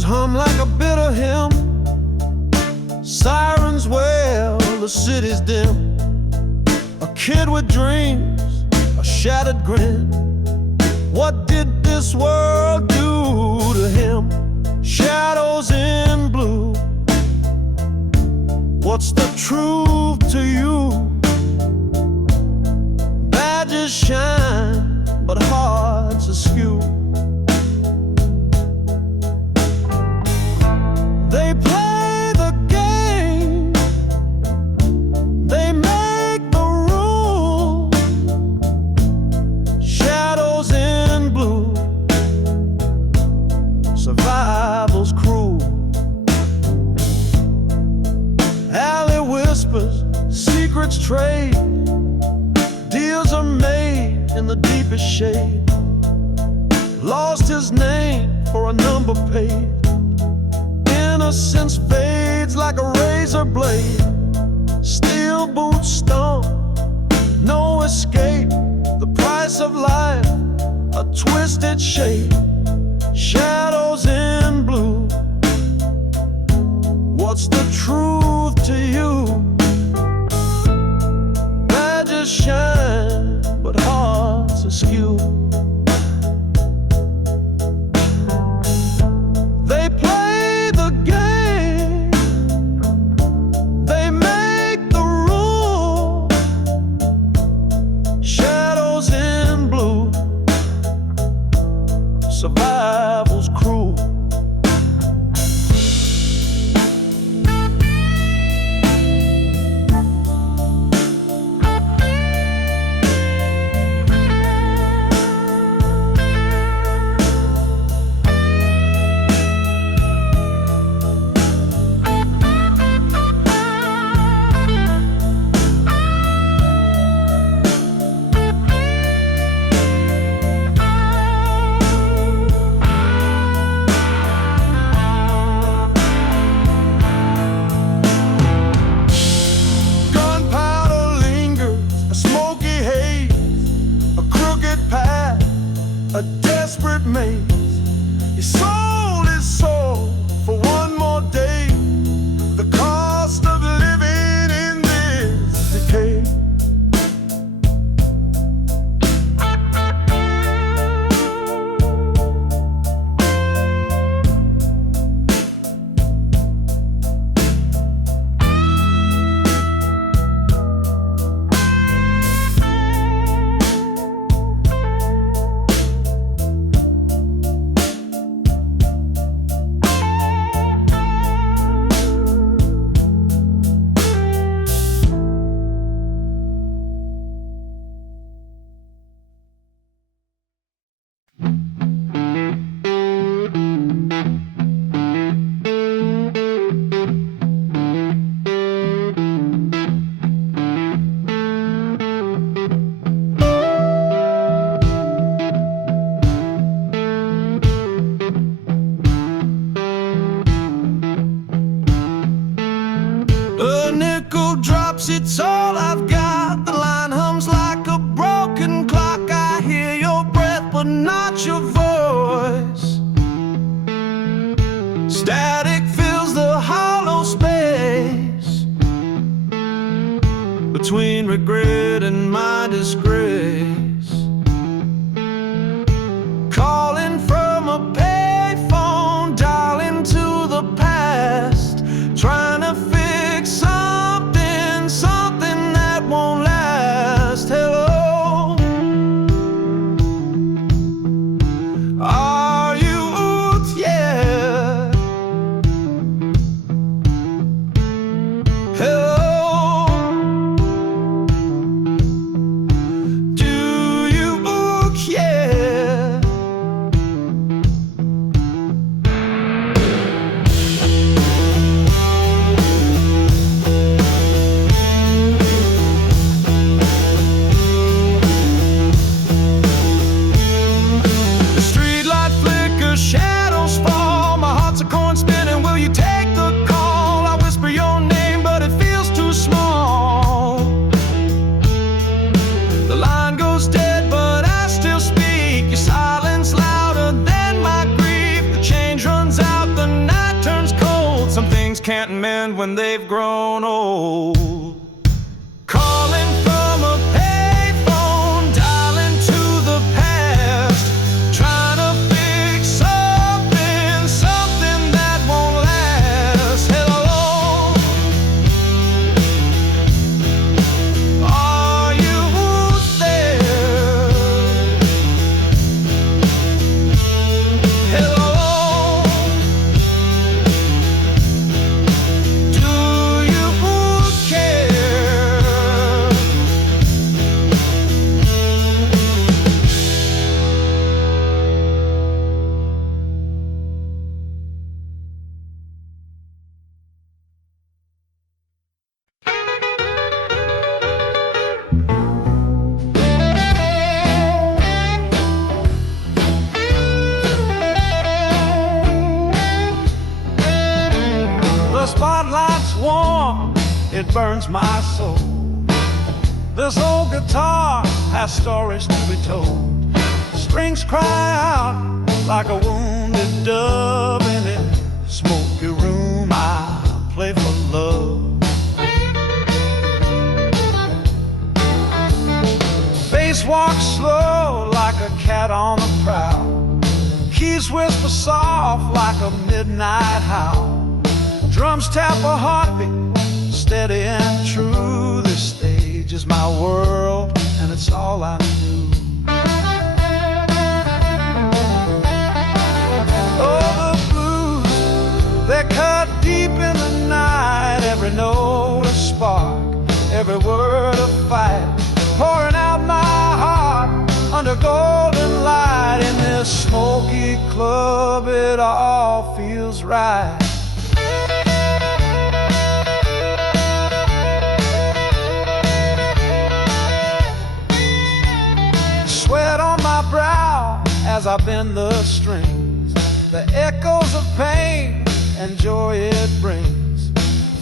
Winds hum like a bitter hymn, sirens wail, the city's dim. A kid with dreams, a shattered grin. What did this world do to him? Shadows in blue. What's the truth to you? Badges shine, but hearts askew. They play the game, they make the rules. Shadows in blue, survival's cruel. Alley whispers, secrets trade, deals are made in the deepest shade. Lost his name for a number paid. Innocence fades like a razor blade. Steel boots stomp, no escape. The price of life, a twisted shape. Shadows in blue. What's the truth to you? Badges shine, but hearts askew. They play the game, they make the rules. Shadows in blue, survival's cruel. A desperate maze. He sold his soul for one more day. The cost of living in this decay. A nickel drops, it's all I've got. The line hums like a broken clock. I hear your breath, but not your voice. Static fills the hollow space between regret and my disgrace. Calling from a payphone, dialing to the past, trying to fix something that won't last. Hello, are you yeah? Hello, do you yeah? can't mend when they've grown old. Calling from a payphone, dialing to the past, trying to fix something, something that won't last. Hello, are you there? Hello, do you care? The spotlight's warm, it burns my soul. This old guitar has stories to be told. Strings cry out like a wounded dove. In a smoky room I play for love. Bass walks slow like a cat on the prowl. Keys whisper soft like a midnight howl. Drums tap a heartbeat, steady and true. This stage is my world, and it's all I knew. Oh, the blues, they cut deep in the night. Every note a spark, every word a fight. Pouring out my heart under golden light. In this smoky club, it all feels right. Sweat on my brow as I bend the strings. The echoes of pain and joy it brings.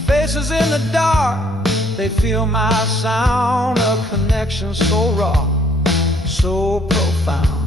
Faces in the dark, they feel my sound. A connection so raw, so profound.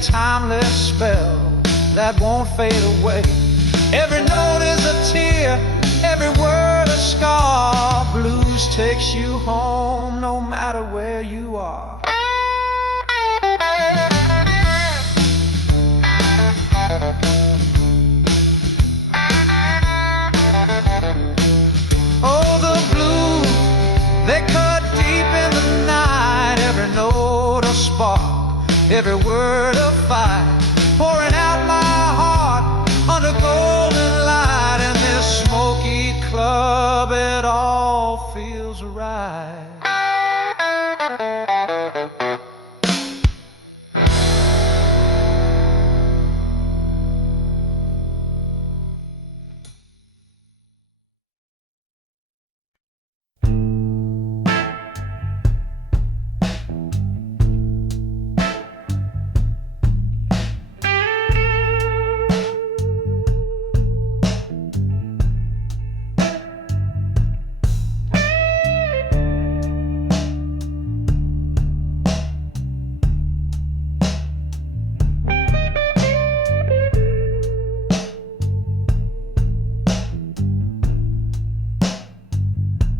Timeless spell that won't fade away. Every note is a tear, every word a scar. Blues takes you home no matter where you are. Oh, the blues, they cut deep in the night. Every note a spark, every word a fight. Pouring out my heart under golden light. In this smoky club, it all feels right.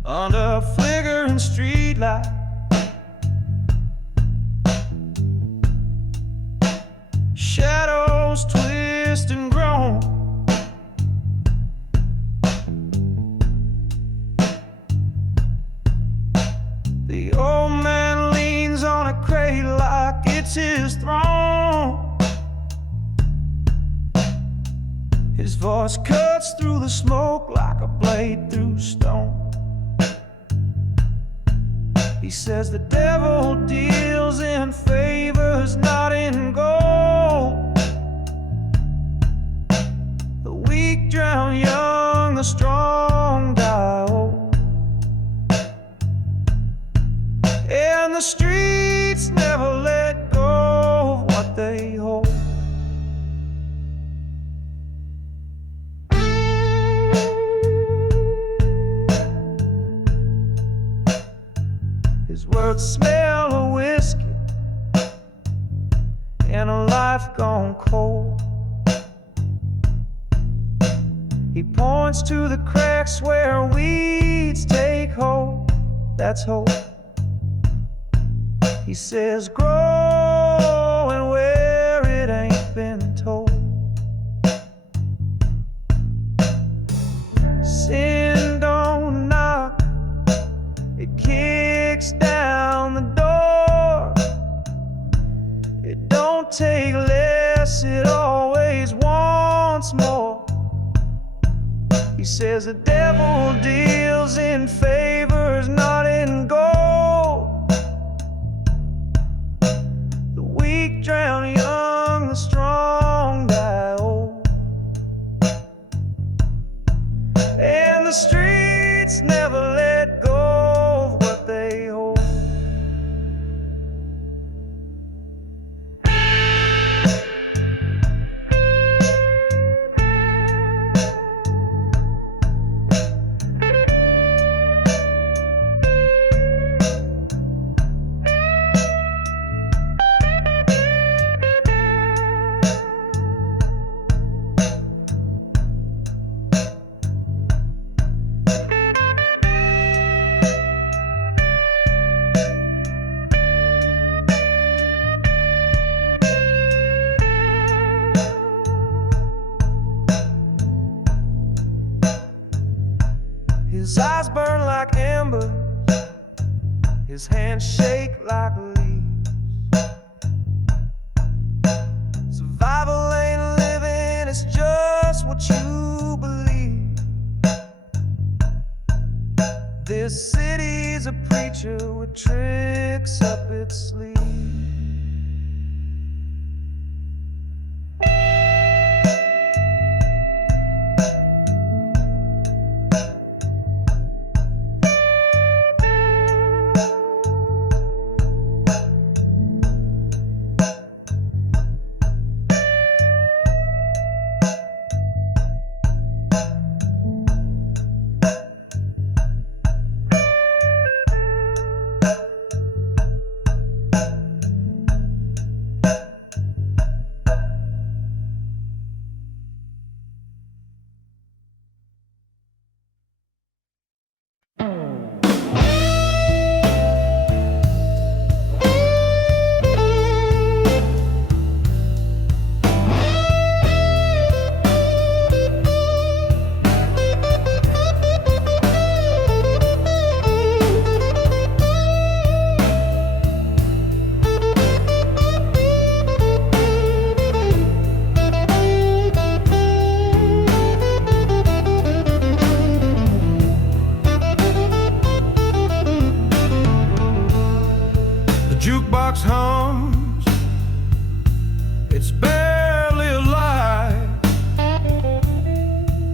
Under a flickering streetlight, shadows twist and groan. The old man leans on a crate like it's his throne. His voice cuts through the smoke like a blade through stone. He says the devil deals in favors, not in gold. the strong die old, and the streets never let go of what they hold. His words smell of whiskey and a life gone cold. He points to the cracks where weeds take hold. That's hope. He says, growing where it ain't been told. Sin don't knock, it kicks down the door. It don't take less, it always wants more. He says the devil deals in favors, not in gold. The weak drown young, the strong die old. And the streets never let go of what they hold. His eyes burn like embers, his hands shake like leaves. Survival ain't living, it's just what you believe. This city's a preacher with tricks up its sleeve. Jukebox hums, it's barely alive.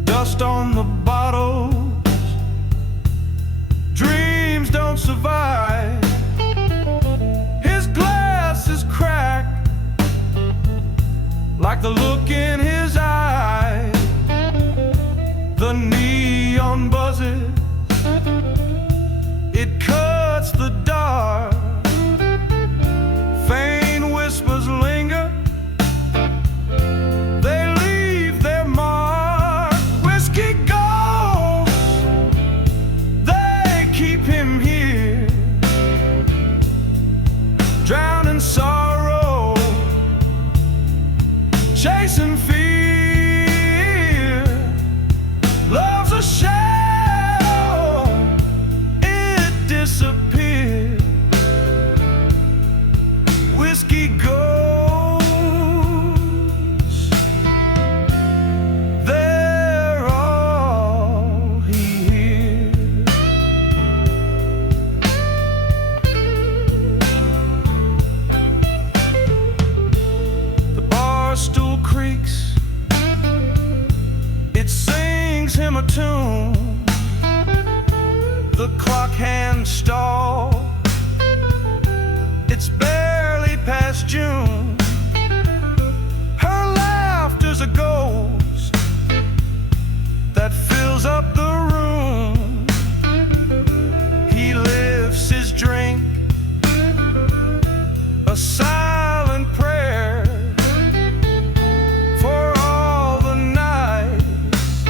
Dust on the bottles, dreams don't survive. His glass is cracked, like the look in his eye. The neon buzzes, it cuts the dark. Faint whispers linger, they leave their mark. Whiskey ghosts, they keep him here, drowning sorrow, chasing fear. Love's a shadow, it disappears. Whiskey ghosts, they're all he hears. the clock hands stall. It's barely past June. Her laughter's a ghost that fills up the room. He lifts his drink, a silent prayer for all the nights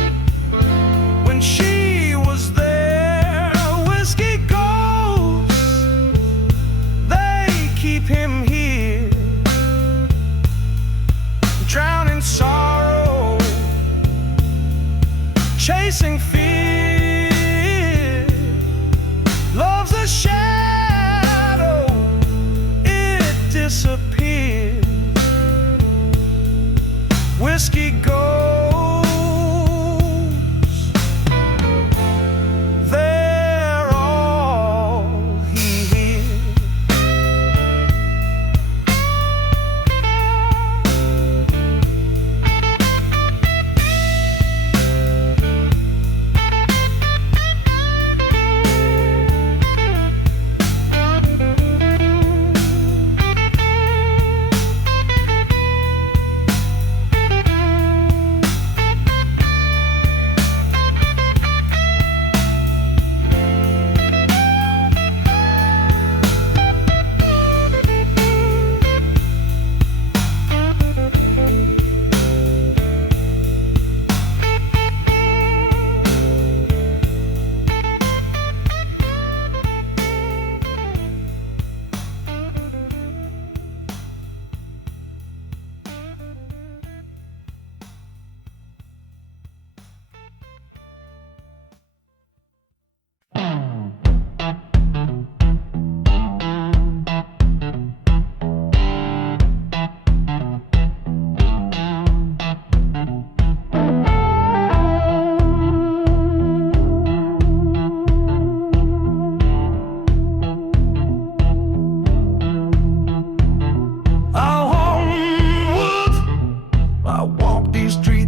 when she was there. Whiskey ghosts, they keep him here, drowning sorrow, chasing fear. Love's a shadow, it disappears. Whiskey ghosts, they're all he hears.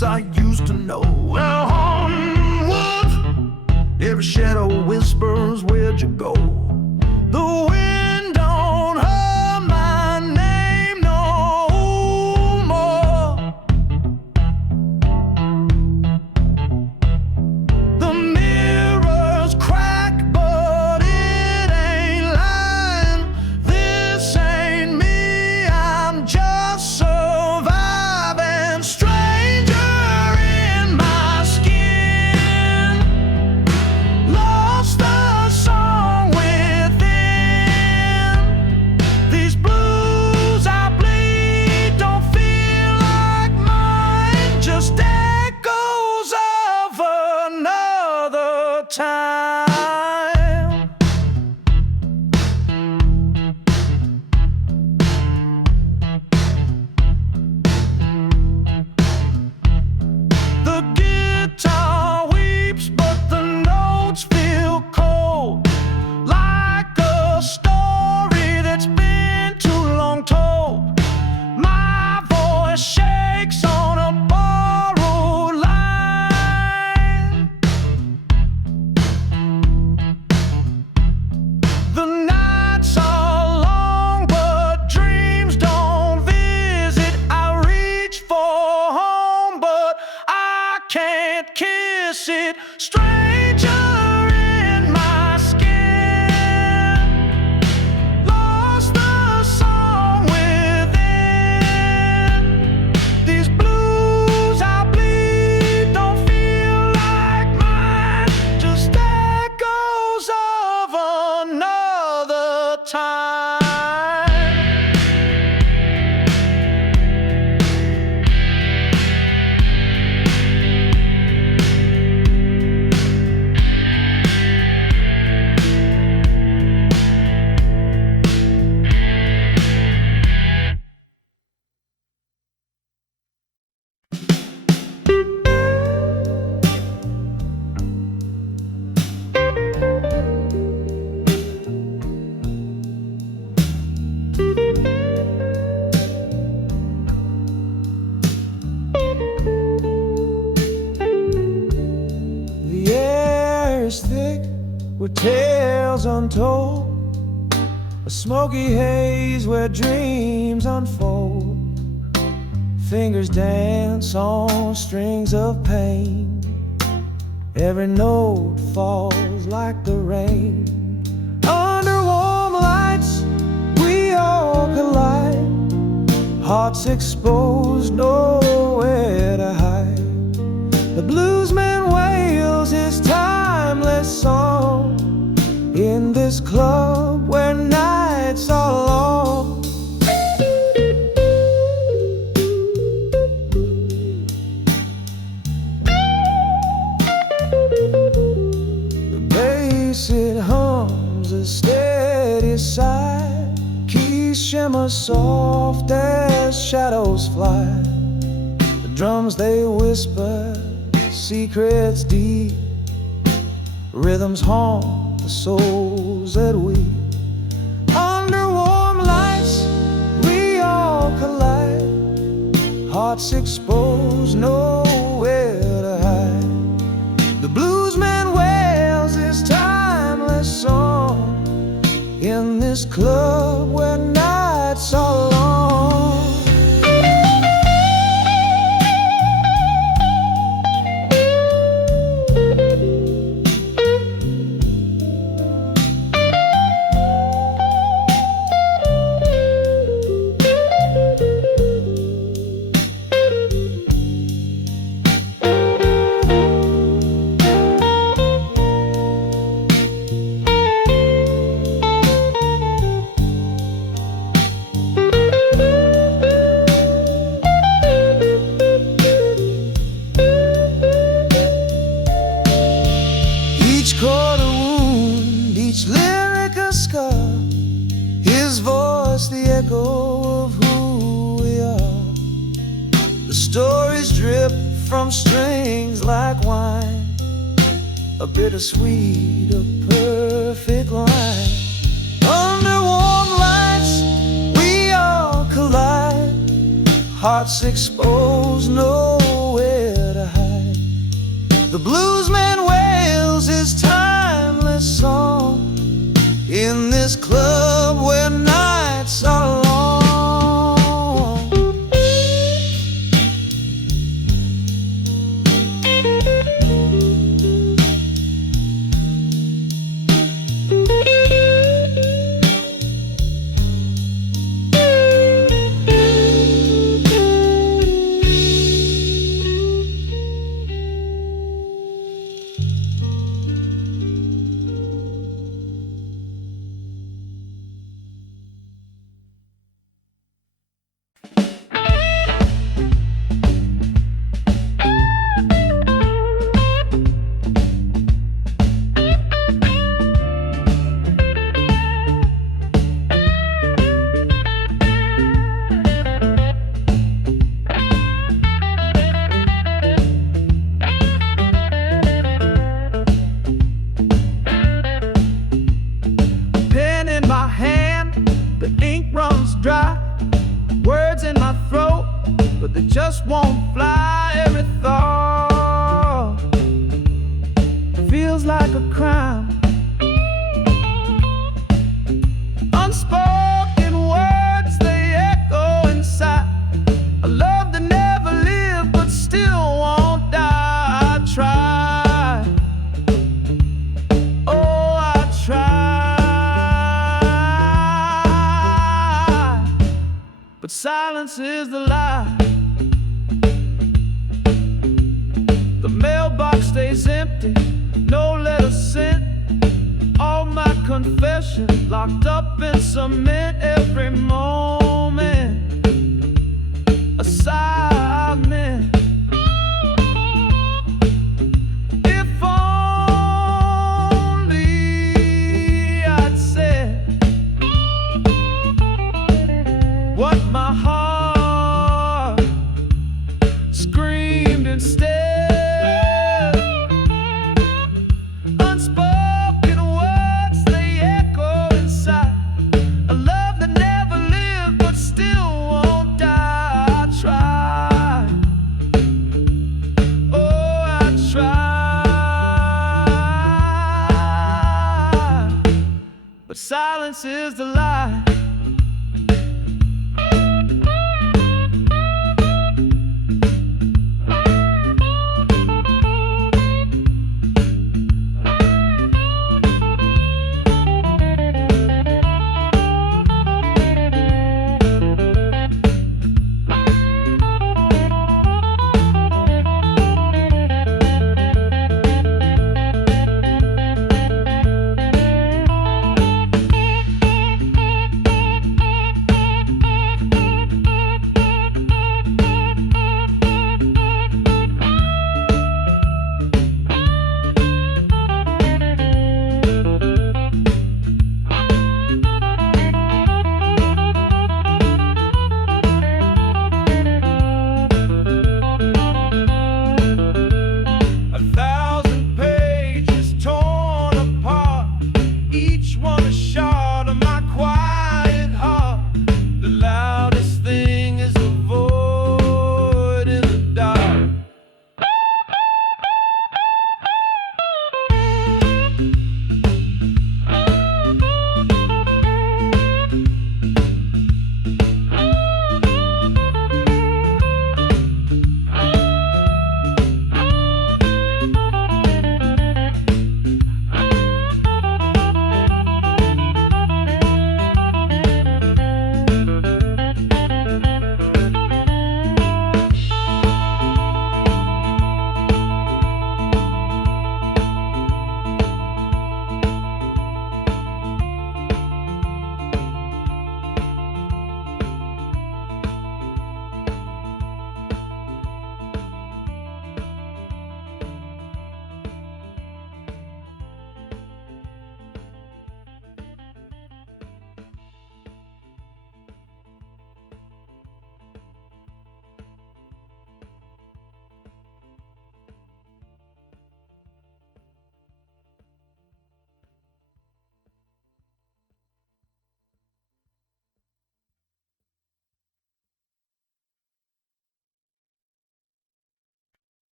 I used to know. Well, onward, every shadow whispers, where'd you go? The wind don't hum my name no more. The mirrors crack, but it ain't lying. This ain't me, I'm just surviving. Lost the song within. with tales untold, a smoky haze where dreams unfold. Fingers dance on strings of pain, every note falls like the rain. Under warm lights we all collide, hearts exposed, nowhere to hide. The bluesman wails his timeless song in this club where nights are long. The bass, it hums a steady sigh, keys shimmer soft as shadows fly. The drums, they whisper secrets deep, rhythms haunt the souls that weep. Under warm lights we all collide, hearts exposed, nowhere to hide. The bluesman wails his timeless song in this club where nights are long. Chord a wound, each lyric a scar, his voice the echo of who we are. The stories drip from strings like wine, a bittersweet, a perfect line. Under warm lights we all collide, hearts exposed, nowhere to hide. The bluesman wails his timeless song in this club where nights are long. But they just won't fly. Every thought feels like a crime. Unspoken words, they echo inside. A love that never lived but still won't die. I try, oh I try, but silence is the lie. The mailbox stays empty, no letter sent. All my confessions locked up in cement. Every moment a sigh I meant. If only I'd said what my heart screamed instead. Try. but silence is the lie.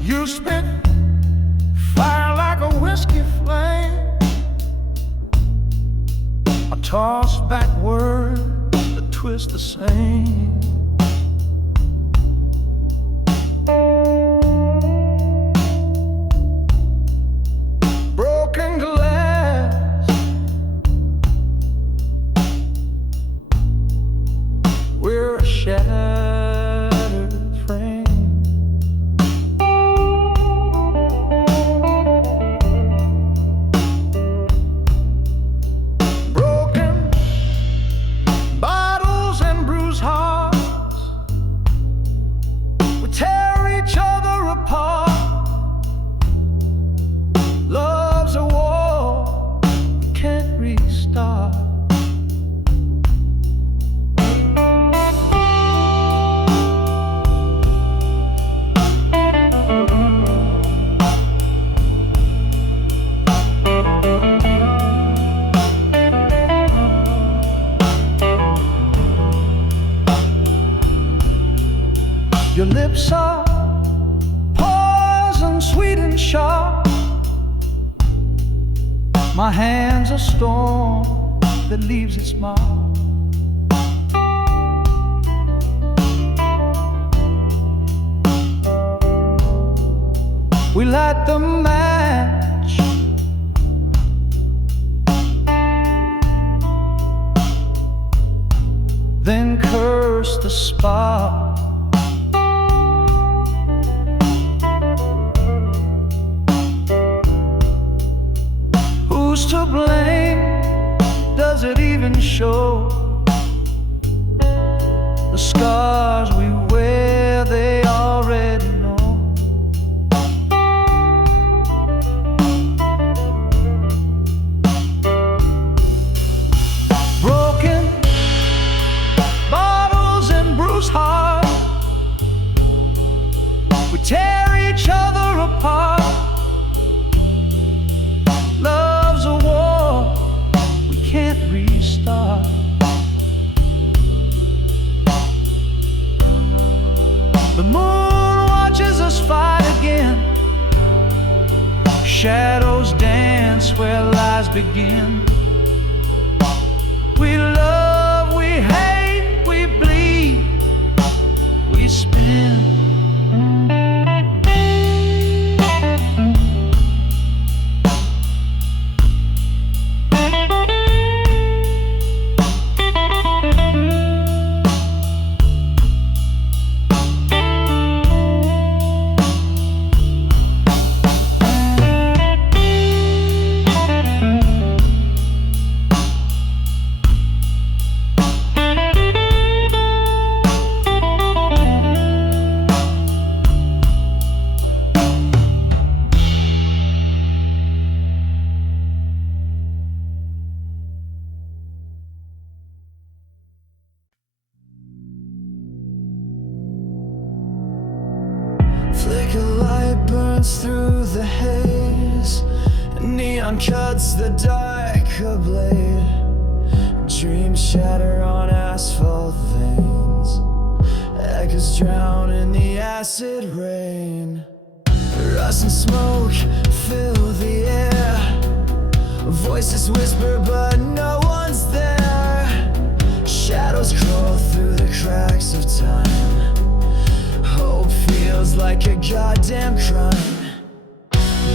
You spit fire like a whiskey flame, a toss back word that twists the same. Broken glass, we're a shattered frame. Broken bottles and bruised hearts, we tear each other apart. Love's a war we can't restart. Your lips are poison, sweet and sharp. My hand's a storm that leaves its mark. We light the match, then curse the spark. Who's to blame? Does it even show? The scars we wear, they already know. Broken bottles and bruised hearts, we tear each other apart. The moon watches us fight again. Shadows dance where lies begin. We love, we hate, we bleed, we spin. Flicker light burns through the haze. Neon cuts the dark blade. Dreams shatter on asphalt veins. Echoes drown in the acid rain. Rust and smoke fill the air. Voices whisper but no one's there. Shadows crawl through the cracks of time. Hope feels like a goddamn crime.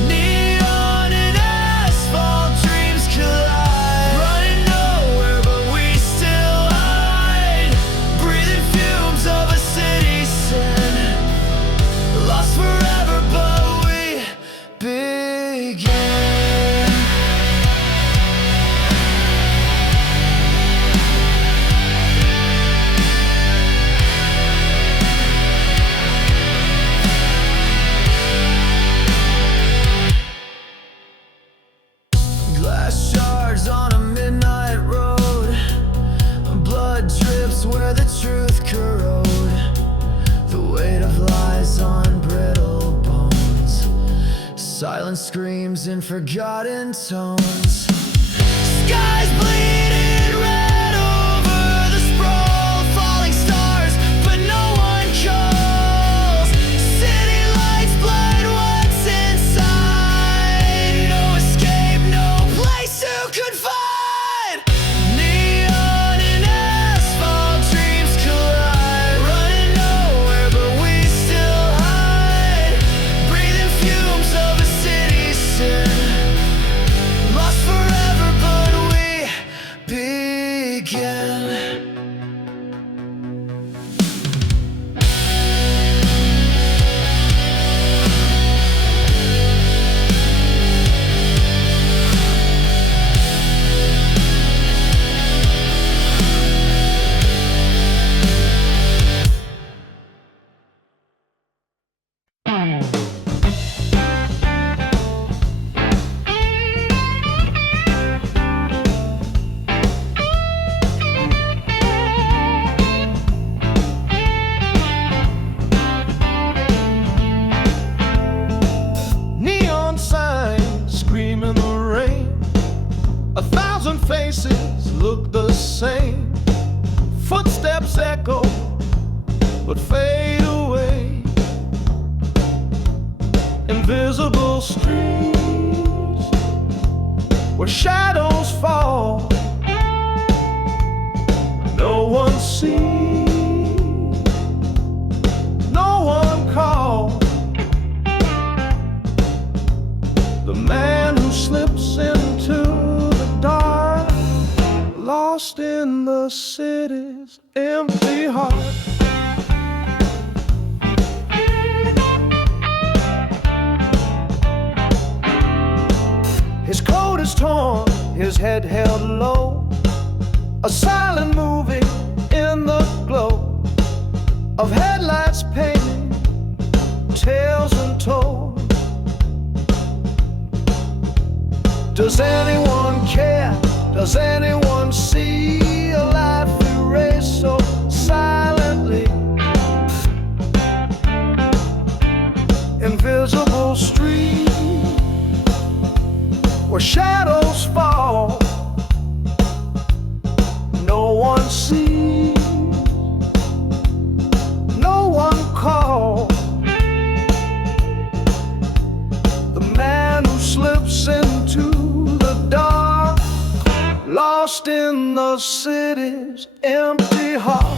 Neon and asphalt dreams collide. Running nowhere but we still hide. Breathing fumes of a city sin. Lost forever but we begin. Glass shards on a midnight road. Blood drips where the truth corrode. The weight of lies on brittle bones. Silence screams in forgotten tones. Skies bleeding red over the sprawl. Falling stars but no one calls. City lights blind what's inside. No escape, no place to confide. Neon and asphalt dreams collide. Running nowhere but we still hide. Breathing fumes of a city sin. Lost forever but we begin. Neon signs scream in the rain. 1,000 faces look the same. Footsteps echo but fade away. Invisible streets where shadows fall. No one sees, no one calls. The man who slips into the dark, lost in the city's empty heart. His coat is torn, his head held low. A silent movie in the glow of headlights painting tales untold. Does anyone care? Does anyone see a life erased so silently? Invisible street where shadows fall. No one sees, no one calls. lost in the city's empty heart.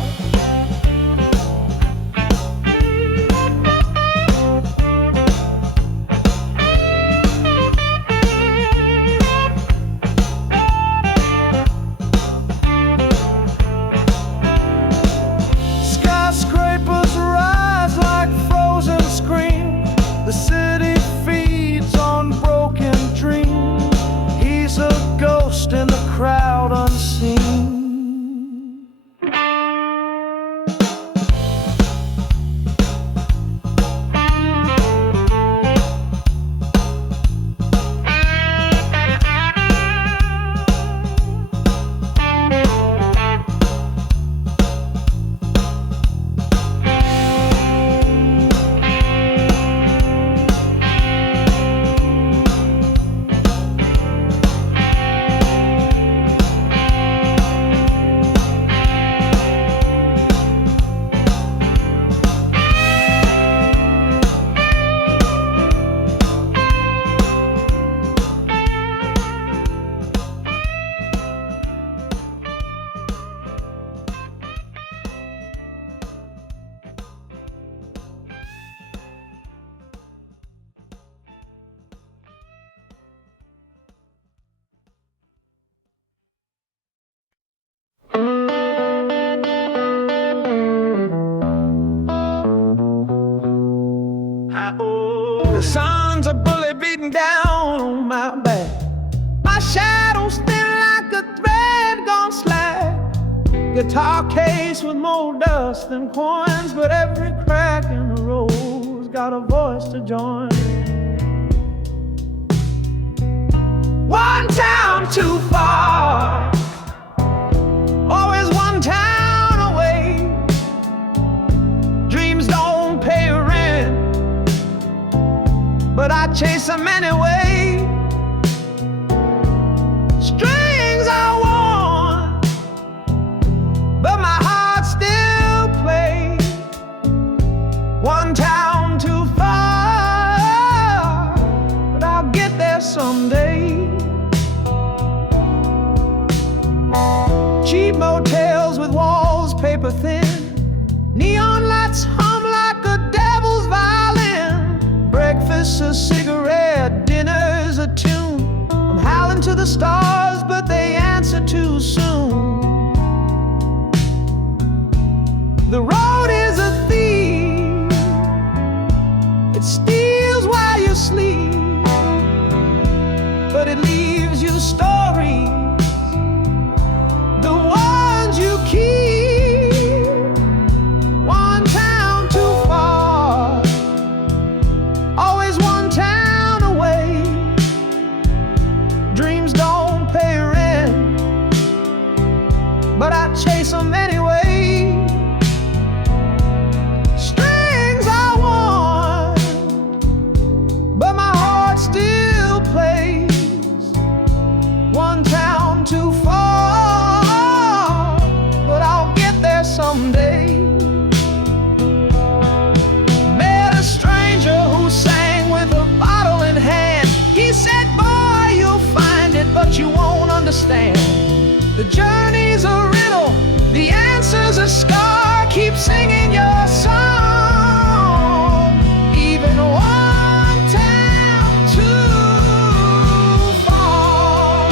Skyscrapers rise like frozen screams. The city feeds on broken dreams. He's a ghost in the crowd unseen. The sun's a bullet beating down on my back. My shadow's thin like a thread gone slack. Guitar case with more dust than coins, but every crack in the road's got a voice to join. One town too far, always one town away. Dreams don't pay rent, but I chase them anyway. Strings are worn, but my heart still plays. One town too far, but I'll get there someday. Cheap motels with walls paper thin. Neon lights hum like a devil's violin. Breakfast's a cigarette, dinner's a tune. I'm howling to the stars, but they answer too soon. The road is a thief, it steals while you sleep, but it leaves you stories, the ones you keep. One town too far, always one town away. Dreams don't pay rent, but I chase them anyway. Strings are worn, but my heart still plays. One town too far, but I'll get there someday. Met a stranger who sang with a bottle in hand. He said, boy, you'll find it, but you won't understand. The journey's a riddle, the answer's a scar. Keep singing your song, even one town too far.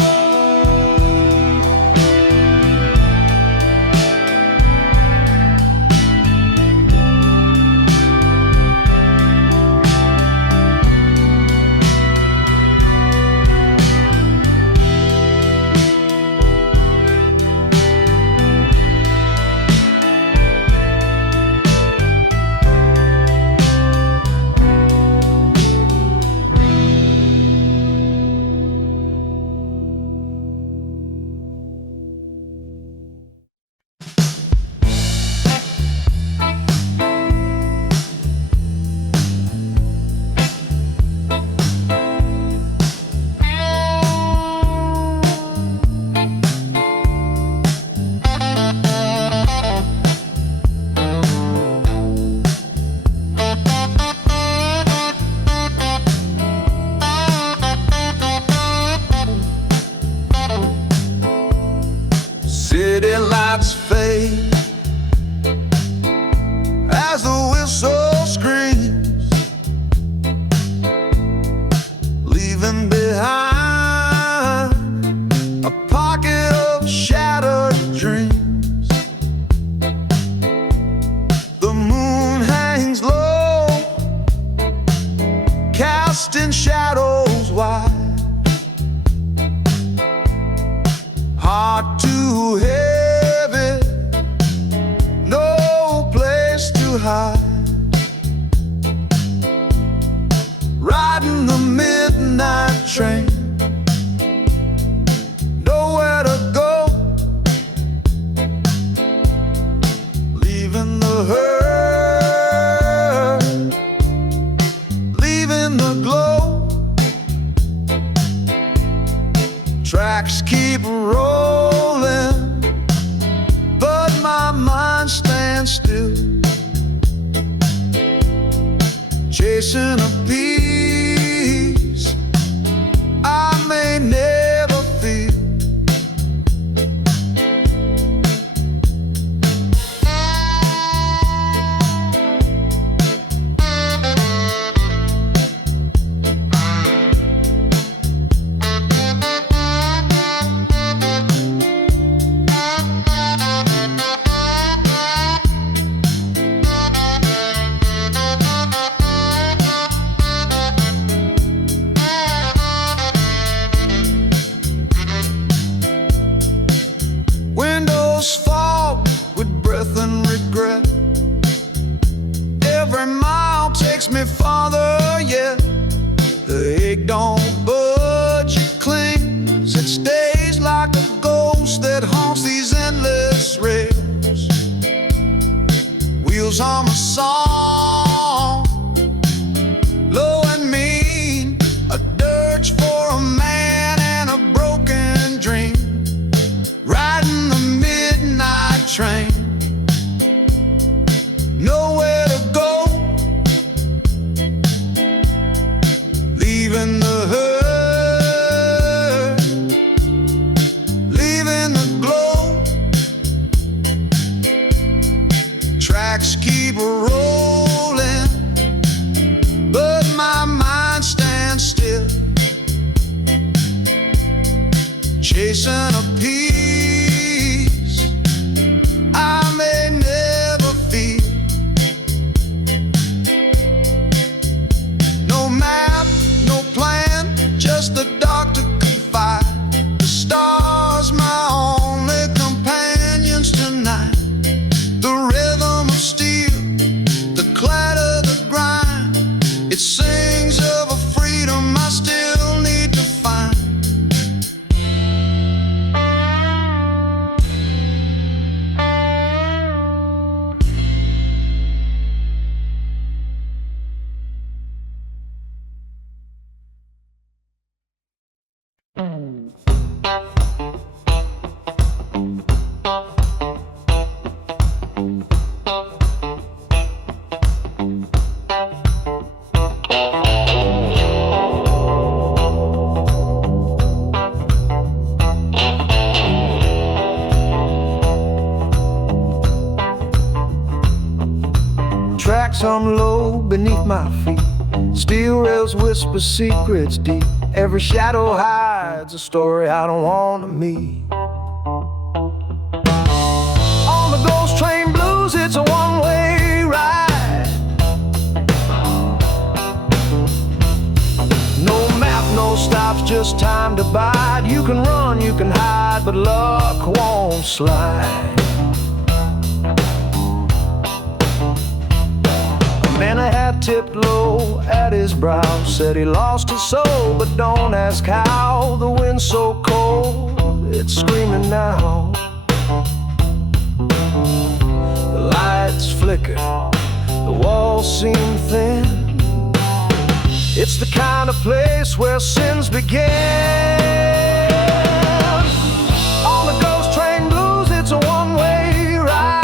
hide. Riding the midnight train, nowhere to go, leaving the hurt, leaving the glow. Tracks keep rolling, but my mind stands still, chasing a peace I may never feel. Fog with breath and regret. Every mile takes me farther yet. The ache don't budge, it clings, it stays like a ghost that haunts these endless rails. Wheels on a song, low and mean, a dirge for a man and a broken dream. Riding the midnight train, nowhere to go, leaving the hurt, leaving the glow. Tracks keep rolling, but my mind stands still, chasing a peace I may never feel. No map, no plan, just the dark to confide. The stars, my only companions tonight. The rhythm of steel, the clatter, the grind, it sings of a freedom I still need to find. Tracks hum low beneath my feet, steel rails whisper secrets deep. Every shadow hides a story I don't want to meet. On the ghost train blues, it's a one-way ride. No map, no stops, just time to bide. You can run, you can hide, but luck won't slide. Man, a hat tipped low at his brow, said he lost his soul, but don't ask how. The wind's so cold, it's screaming now. The lights flicker, the walls seem thin. It's the kind of place where sins begin. On the ghost train blues, it's a one-way ride.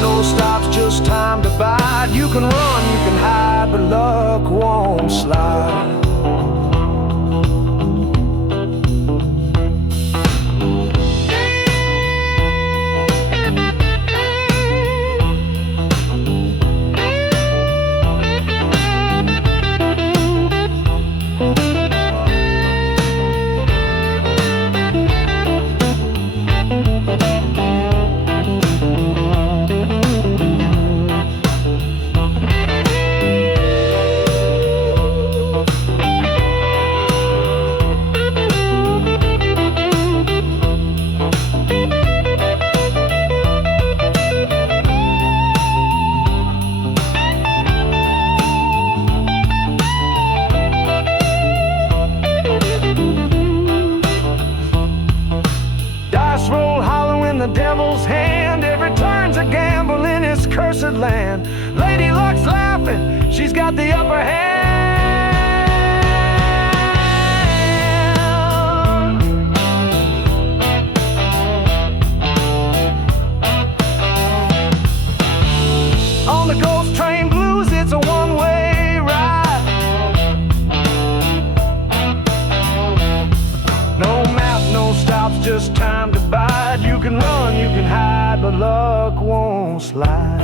No stops, just time to bide. You can run, you can hide, but luck won't slide. got the upper hand. On the Ghost Train Blues, it's a one-way ride. No map, no stops, just time to bide. You can run, you can hide, but luck won't slide.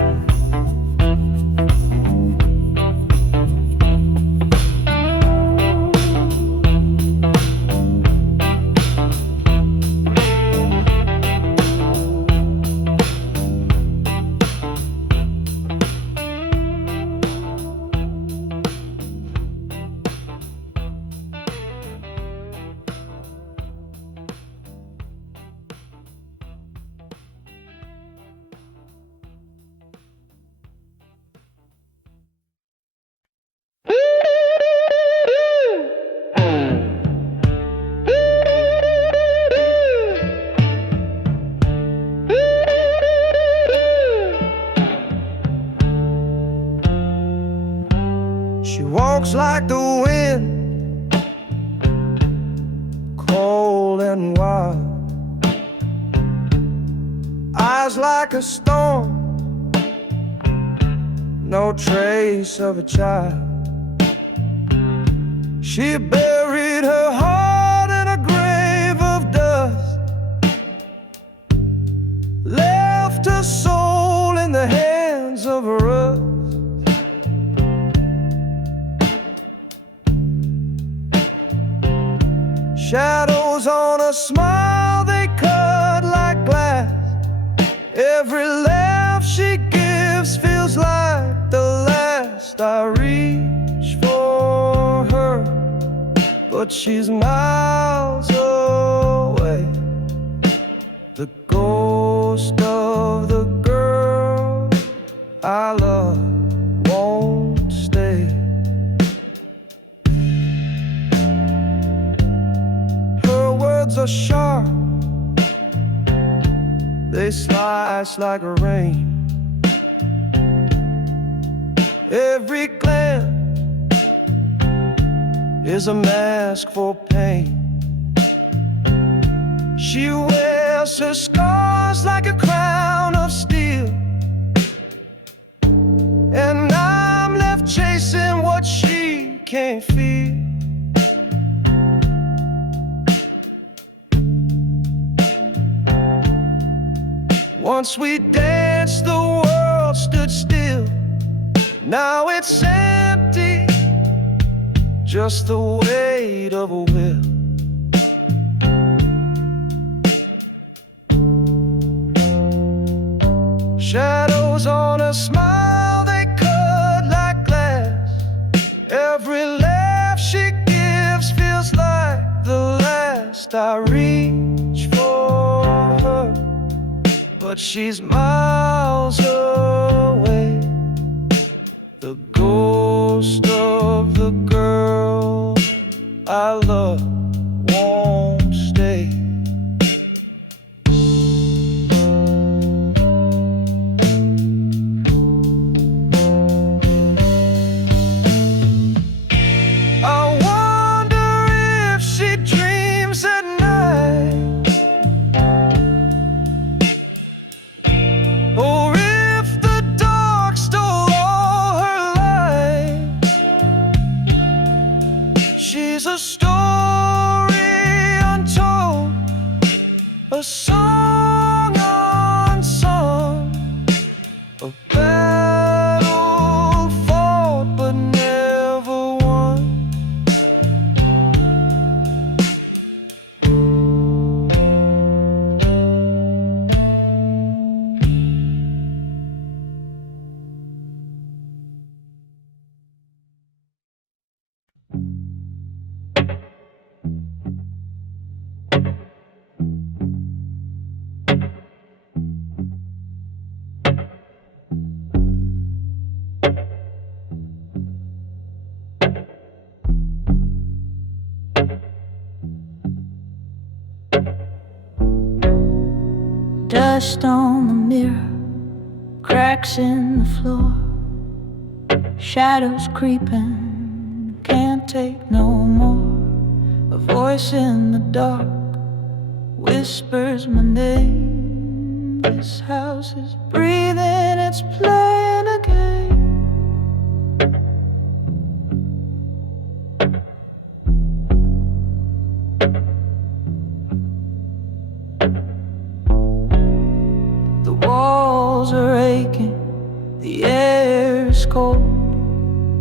She walks like the wind, cold and wild, eyes like a storm, no trace of a child. She buried her heart in a grave of dust, left her soul in the hands of rust. Shadows on a smile, they cut like glass. Every laugh she gives feels like the last. I reach for her, but she's miles away. The ghost of the girl I love won't stay. Her words are sharp, they slice like rain. Every glance is a mask for pain. She wears her scars like a crown of steel, and I'm left chasing what she can't feel. Once we danced, the world stood still. Now it's empty, just the weight of a will. Shadows on a smile, they cut like glass. Every laugh she gives feels like the last. I reach for her, but she's miles away. The ghost of the girl I love won't stay. I wonder if she dreams at night, or if the dark stole all her light. She's a story untold, a song unsung, a battle fought but never won. Dust on the mirror, cracks in the floor. Shadows creeping, can't take no more. A voice in the dark whispers my name. This house is breathing, it's playing a game. The walls are aching, the air is cold.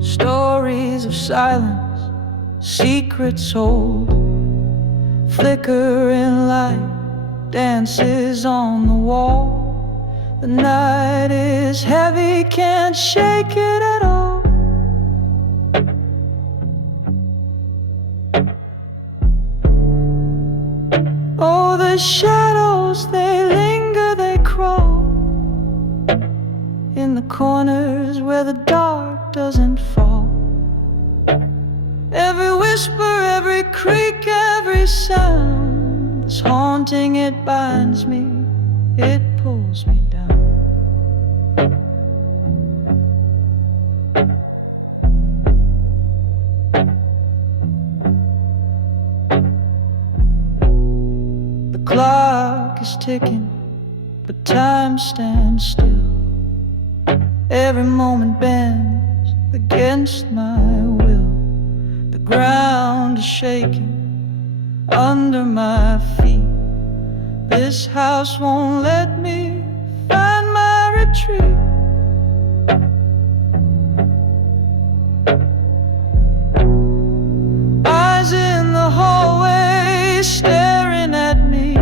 Stories of silence, secrets old. Flickering light dances on the wall. The night is heavy, can't shake it at all. Oh, the shadows, they linger, they crawl in the corners where the dark doesn't fall. Every whisper, every creak, every sound is haunting, it binds me, it pulls me down. The clock is ticking, but time stands still. Every moment bends against my will. The ground is shaking under my feet. This house won't let me find my retreat. Eyes in the hallway staring at me.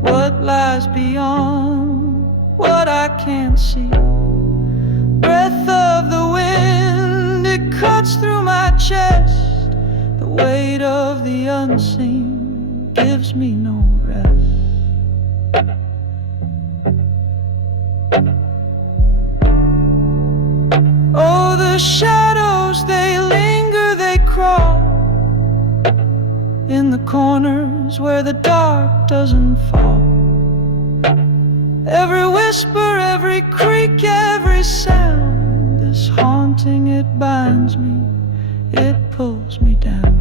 What lies beyond what I can't see? Breath of the wind, it cuts through my chest. The weight of the unseen gives me no rest. Oh, the shadows, they linger, they crawl in the corners where the dark doesn't fall. Every whisper, every creak, every sound is haunting, it binds me, it pulls me down.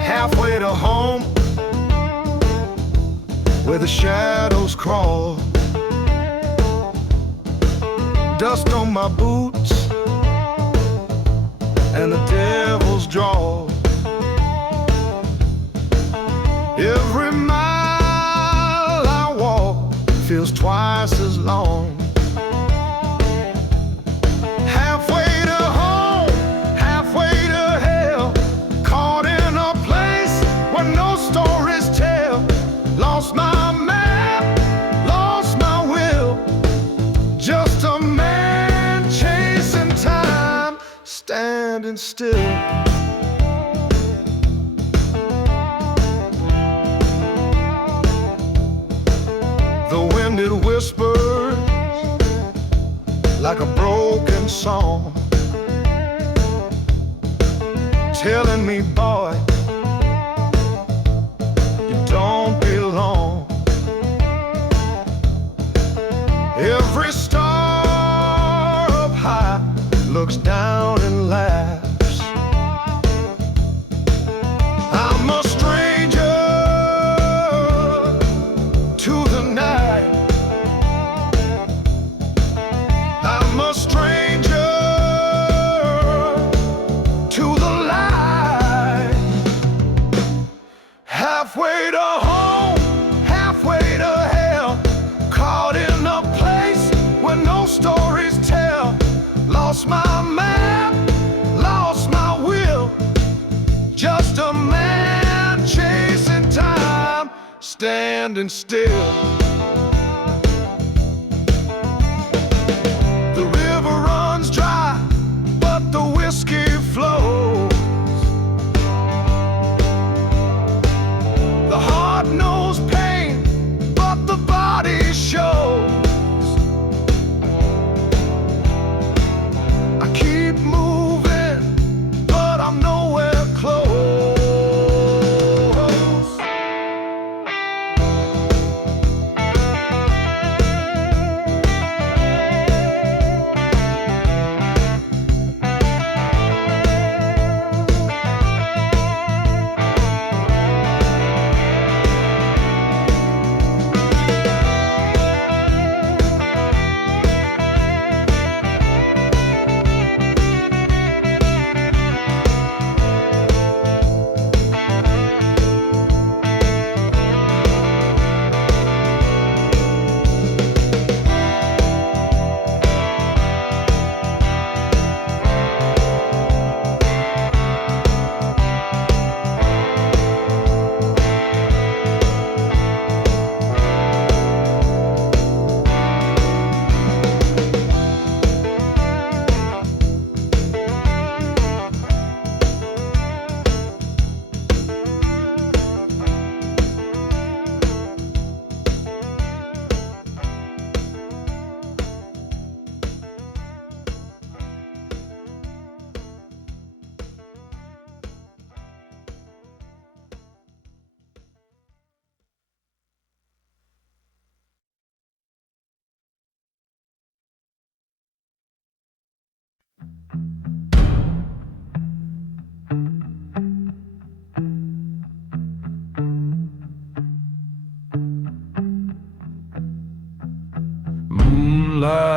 Halfway to home, where the shadows crawl. Dust on my boots and the devil's draw. Every mile I walk feels twice as long. Halfway to home, halfway to hell, caught in a place where no stories tell. Lost my map, lost my will, just a man chasing time, standing still. The wind, it whispers like a broken song, telling me, boy, you don't belong. Every star up high looks down and laughs. I'm a stranger to the night. I'm a stranger to the light. Halfway to home, halfway to hell, caught in a place where no stories tell. Lost my map, lost my will, just a man chasing time, standing still.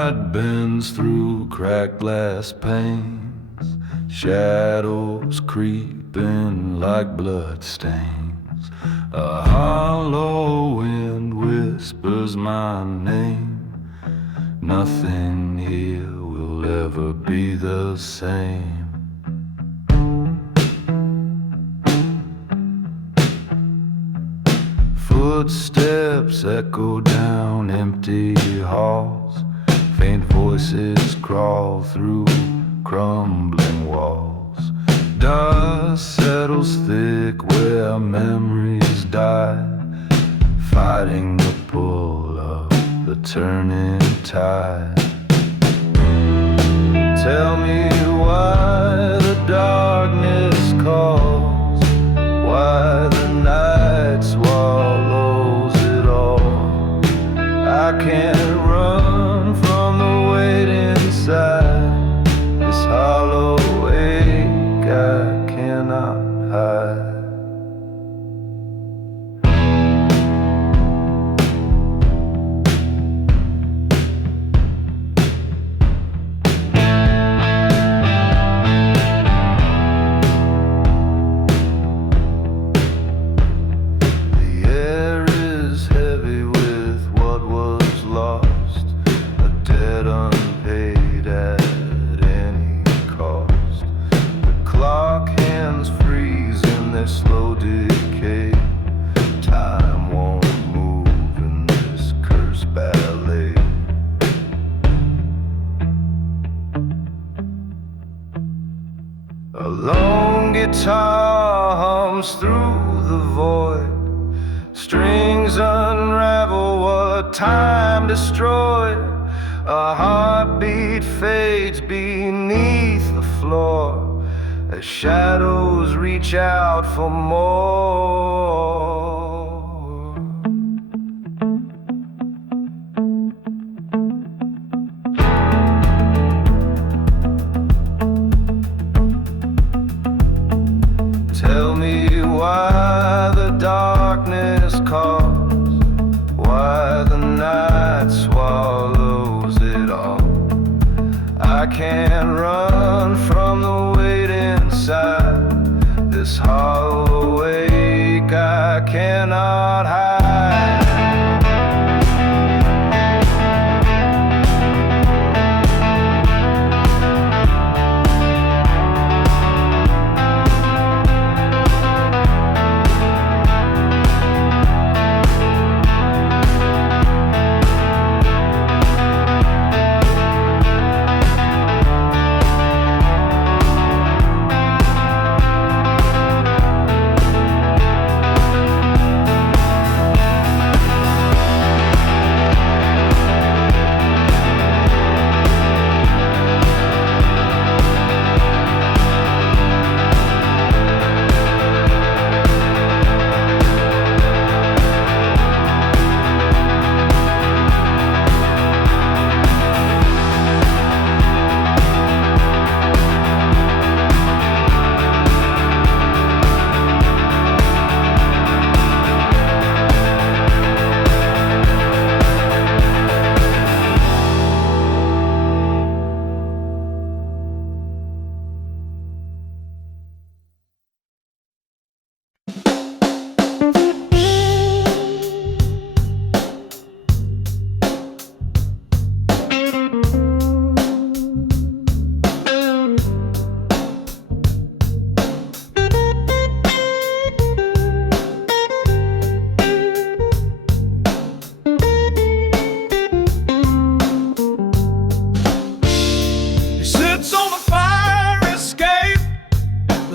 Light bends through cracked glass panes, shadows creeping like blood stains. A hollow wind whispers my name. Nothing here will ever be the same. Footsteps echo down empty halls. Faint voices crawl through crumbling walls. Dust settles thick where memories die, fighting the pull of the turning tide. Tell me why the darkness calls, why the night swallows it all. I can't run from the weight inside, this hollow ache I cannot hide. Slow decay, time won't move in this cursed ballet. A lone guitar hums through the void, strings unravel what time destroyed. A heartbeat fades beneath the floor as shadows reach out for more. Tell me why the darkness calls, why the night swallows it all. I can't run from the weight inside, this hollow ache I cannot hide.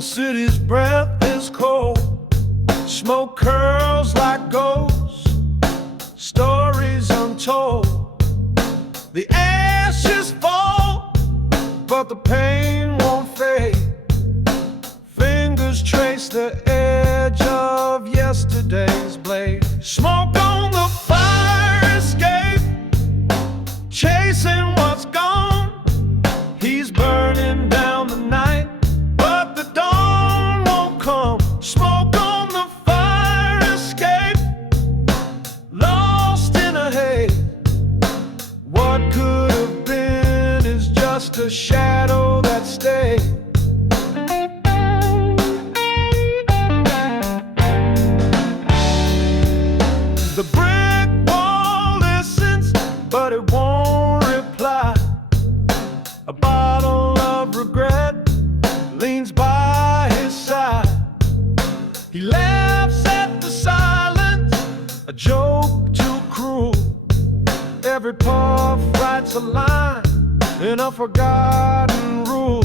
City's breath is cold, smoke curls like ghosts, stories untold. The ashes fall, but the pain won't fade. Fingers trace the edge of yesterday's blade. Smoke on the fire escape, chasing what's gone. He's burning down the night, but the dawn won't come. Smoke on the fire escape, lost in a haze. What could have been? a shadow that stays. The brick wall listens, but it won't reply. A bottle of regret leans by his side. He laughs at the silence, a joke too cruel. Every puff writes a line in a forgotten rule.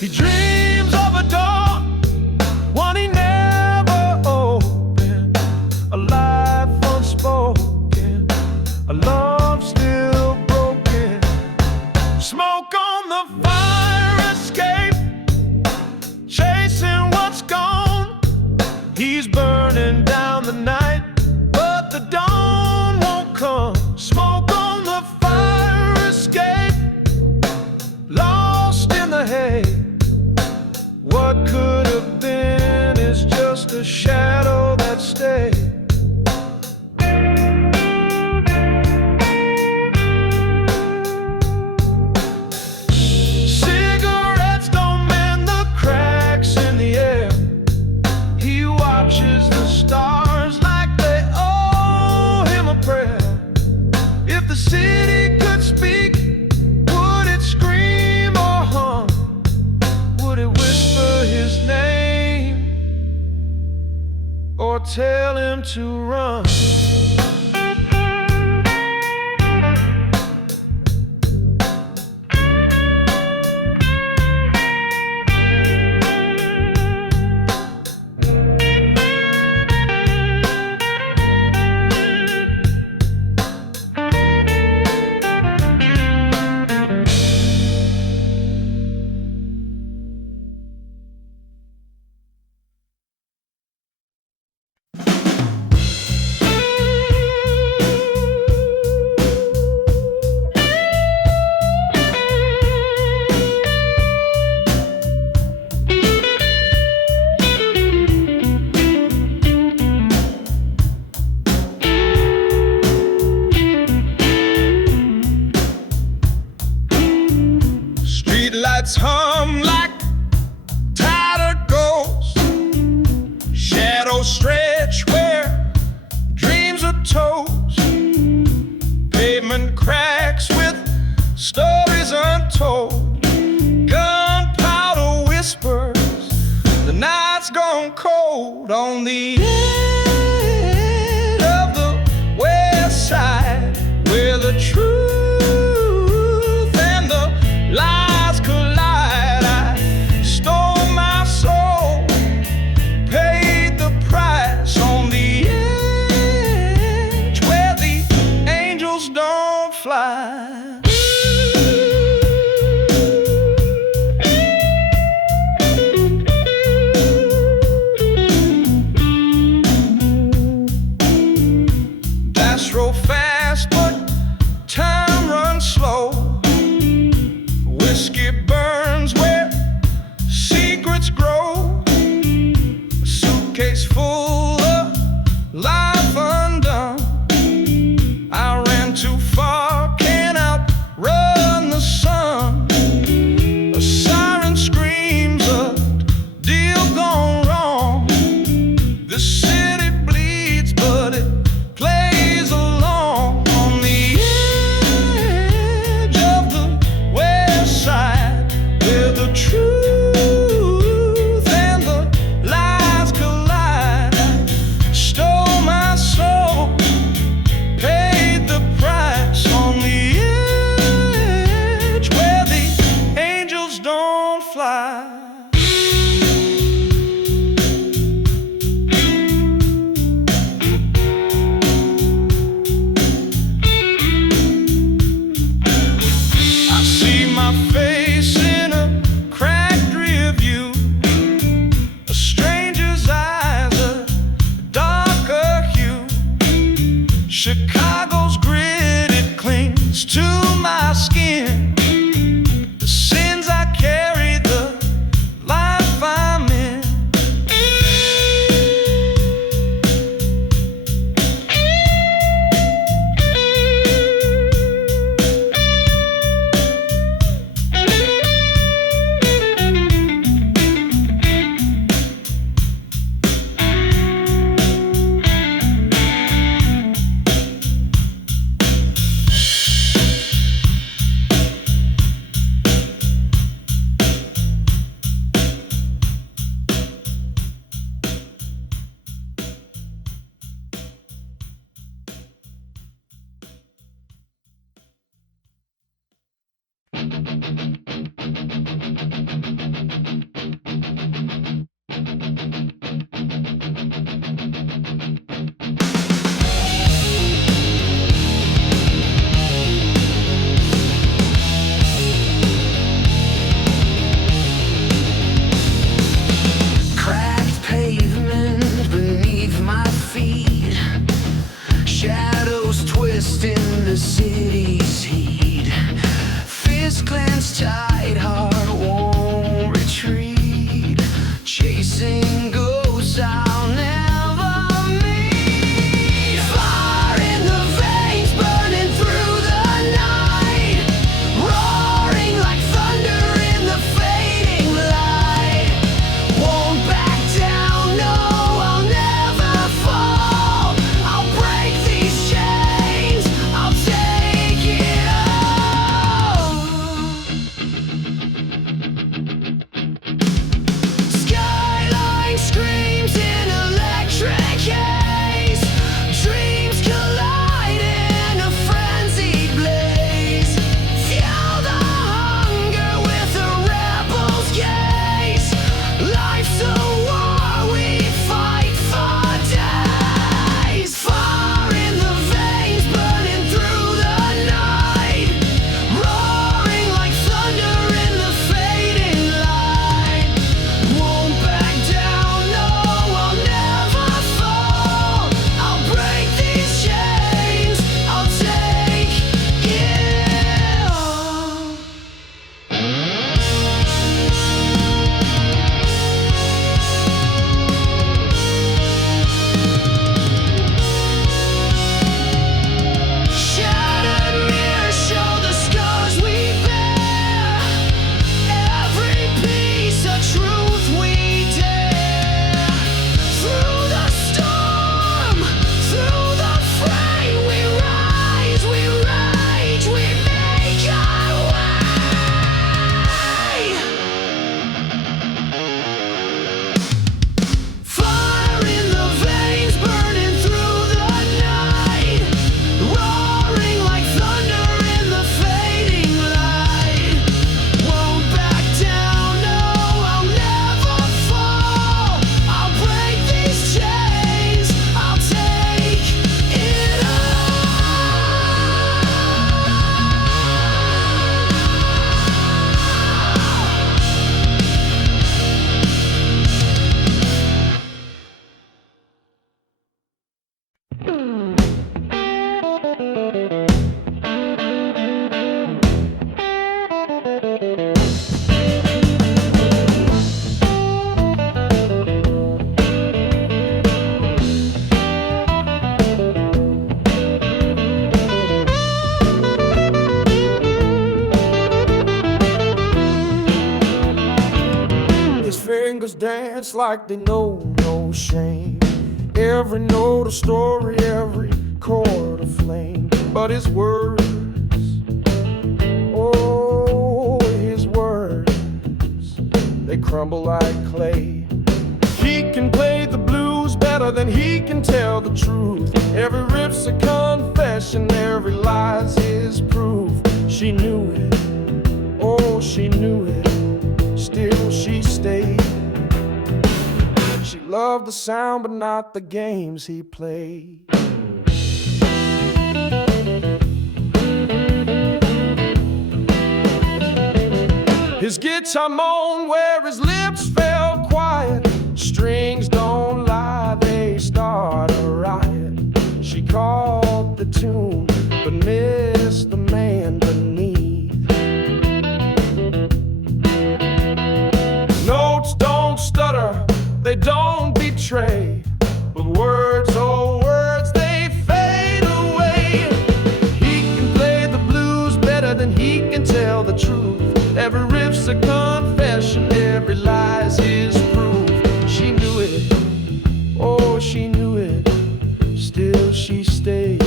He dreams of a door, one he never opened, a life unspoken, a love still broken. Smoke on the fire escape, chasing what's gone. He's burning down the night, but the dawn won't come. Smoke on the fire escape, lost in the hay. What could have been is just a shadow that stays. Cigarettes don't mend the cracks in the air. He watches the stars like they owe him a prayer. If the city could speak, would it scream or hum? Would it whisper his name or tell him to run? Streetlights hum like tired ghosts. Shadows stretch where dreams are toast. Pavement cracks with stories untold. Gunpowder whispers, the night's gone cold on the edge of the west side, where the truth and the lies collide. I stole my soul, paid the price on the edge where the angels don't fly. Dice roll fast, but time runs slow. Whiskey burns where secrets grow. A suitcase full of life undone. I ran too far, can't outrun. Fist clenched tight, heart won't retreat. Chasing ghosts I'll never meet. Fire in the veins, burning through the night. Roaring like thunder in the fading light. Won't back down, no, I'll never fall. I'll break these chains, I'll take it all. Skyline screams in electric haze. Dreams collide in a frenzied blaze. Fuel the hunger with a rebel's gaze. Life's a war we fight for days. Fire in the veins, burning through the night. Roaring like thunder in the fading light. Won't back down, no, I'll never fall. I'll break these chains, I'll take it all. Shattered mirrors show the scars we bear. Every piece of truth we dare. Through the storm, through the fray, we rise, we rage, we make our way. Fire in the veins, burning through the night. Roaring like thunder in the fading light. Won't back down, no, I'll never fall. I'll break these chains, I'll take it His fingers dance like they know no shame. Every note a story, every chord a flame. But his words, oh, his words, they crumble like clay. He can play the blues better than he can tell the truth. Every riff's a confession, every lie's his proof. She knew it, oh, she knew it. Still she stayed. She loved the sound but not the games he played. His guitar moaned where his lips fell quiet. Strings don't lie, they start a riot. She called the tune but missed the man beneath. Notes don't stutter, they don't betray. But words, oh words, they fade away. He can play the blues better than he can tell the truth. Every riff's a confession, every lie's his proof. She knew it, oh she knew it. Still she stayed.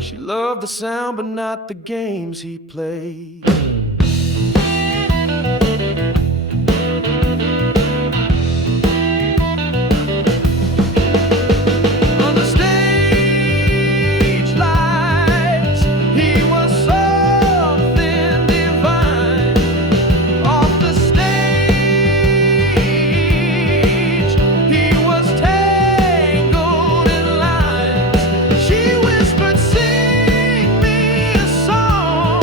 She loved the sound but not the games he played. On the stage lights, he was something divine. Off the stage, he was tangled in lines. She whispered, "Sing me a song."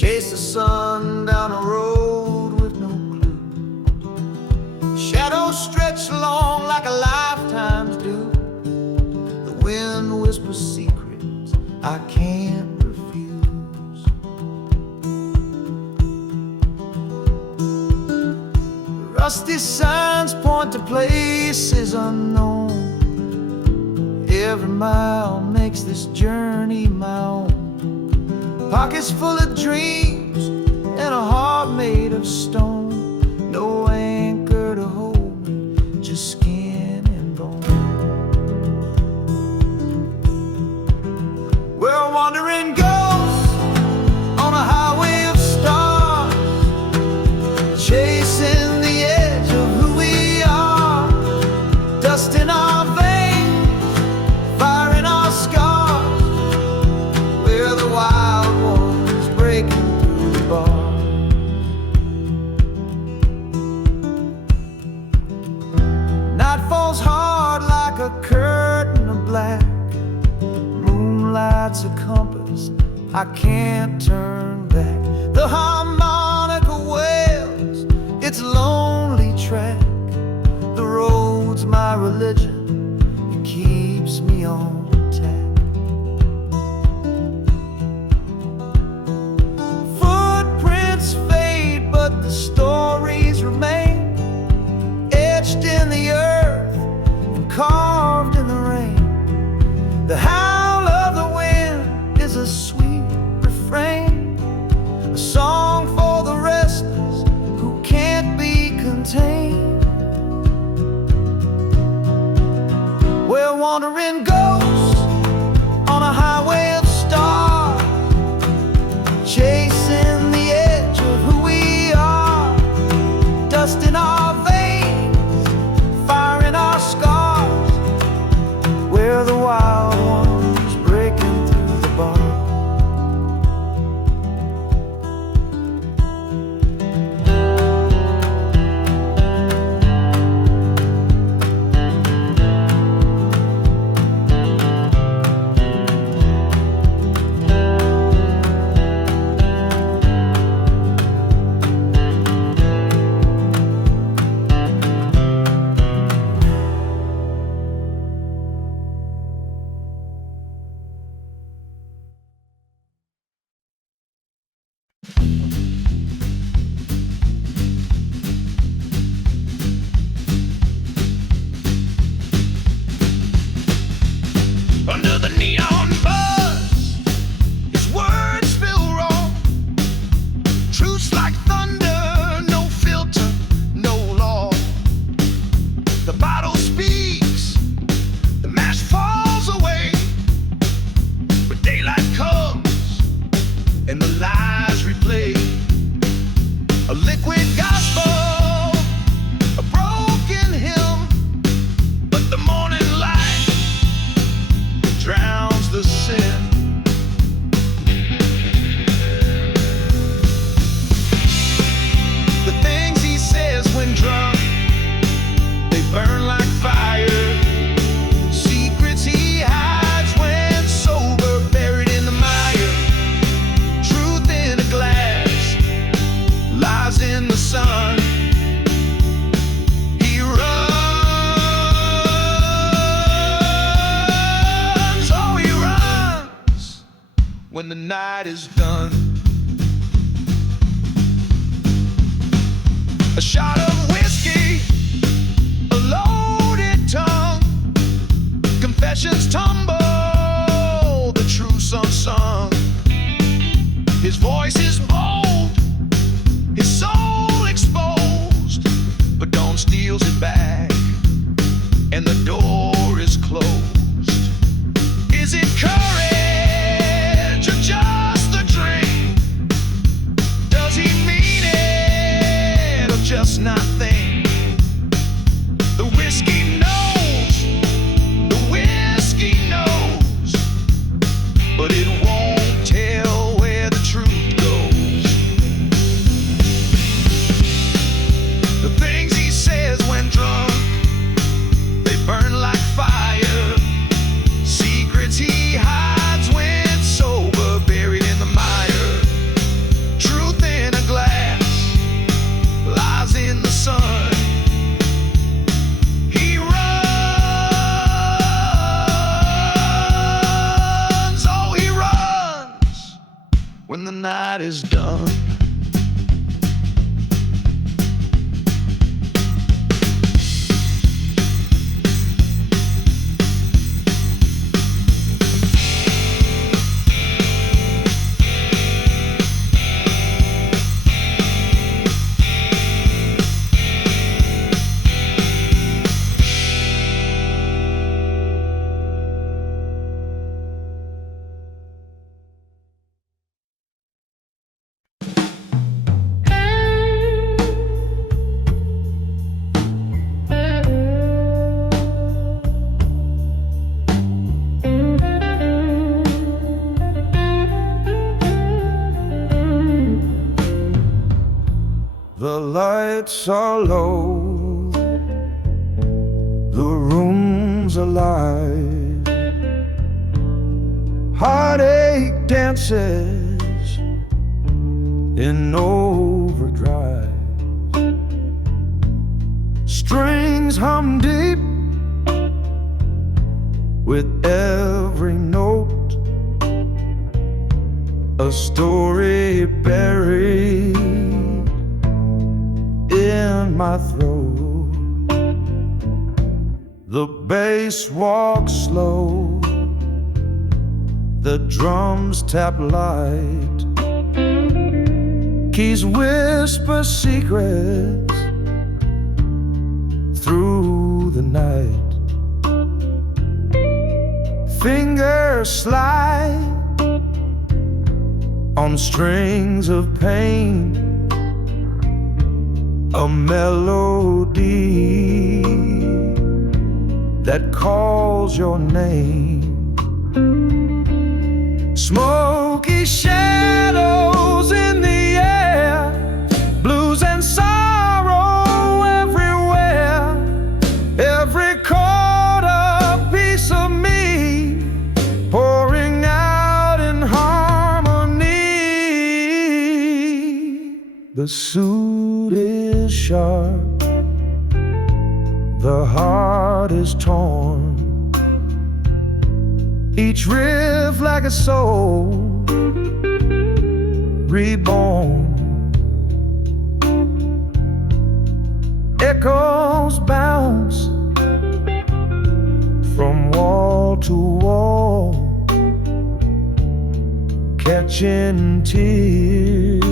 Chase the sun down a road with no clue. Shadows stretch along like a lifetime's due. The wind whispers secrets I can't refuse. Rusty signs point to places unknown. Every mile makes this journey my own. Pockets full of dreams and a heart made of stone. No anchor to hold me, just skin and bone. We're wandering ghosts on a highway of stars, chasing the edge of who we are. Dust in our veins, fire in our scars. We're the wild ones breaking through the bar. Night falls hard like a curtain of black. Moonlight's a compass, I can't turn back. The harmonica wails its lonely track. The road's my religion, it keeps me on tack. Footprints fade, but the stories remain, etched in the earth and carved in the rain. The howl of the wind is a sweet refrain, a song for the restless who can't be contained. We're wandering ghosts on a highway of stars, chasing the edge of who we are. Dust in our veins, fire in our scars. We're the wild ones breaking through the bar. Under the neon buzz, his words feel wrong. Truths like thunder, no filter, no law. The bottle speaks, the mask falls away, but daylight comes and the lies replay. A liquid gospel, a broken hymn, but the morning light drowns the sin. The things he says when drunk, they burn like fire. Secrets he hides when sober, buried in the mire. Truth in a glass, lies in the sun. He runs, oh he runs when the night is done. A shot of whiskey, a loaded tongue. Confessions tumble, the truth's unsung. His voice is bold, his soul exposed, but dawn steals it back, and the door is closed. Is it courage or just a dream? Does he mean it or just not think? The whiskey knows, the whiskey knows, but it won't tell where the truth goes. The things he says when drunk, they burn like fire. Secrets he hides when sober, buried in the mire. The lights are low, the room's alive. Heartache dances in overdrive. Strings hum deep with every note, a story buried in my throat. The bass walks slow, the drums tap light, keys whisper secrets through the night. Fingers slide on strings of pain, a melody that calls your name. Smoky shadows in the air, blues and sorrow everywhere. Every chord a piece of me, pouring out in harmony. The suit is sharp, the heart is torn, each riff like a soul reborn. Echoes bounce from wall to wall, catching tears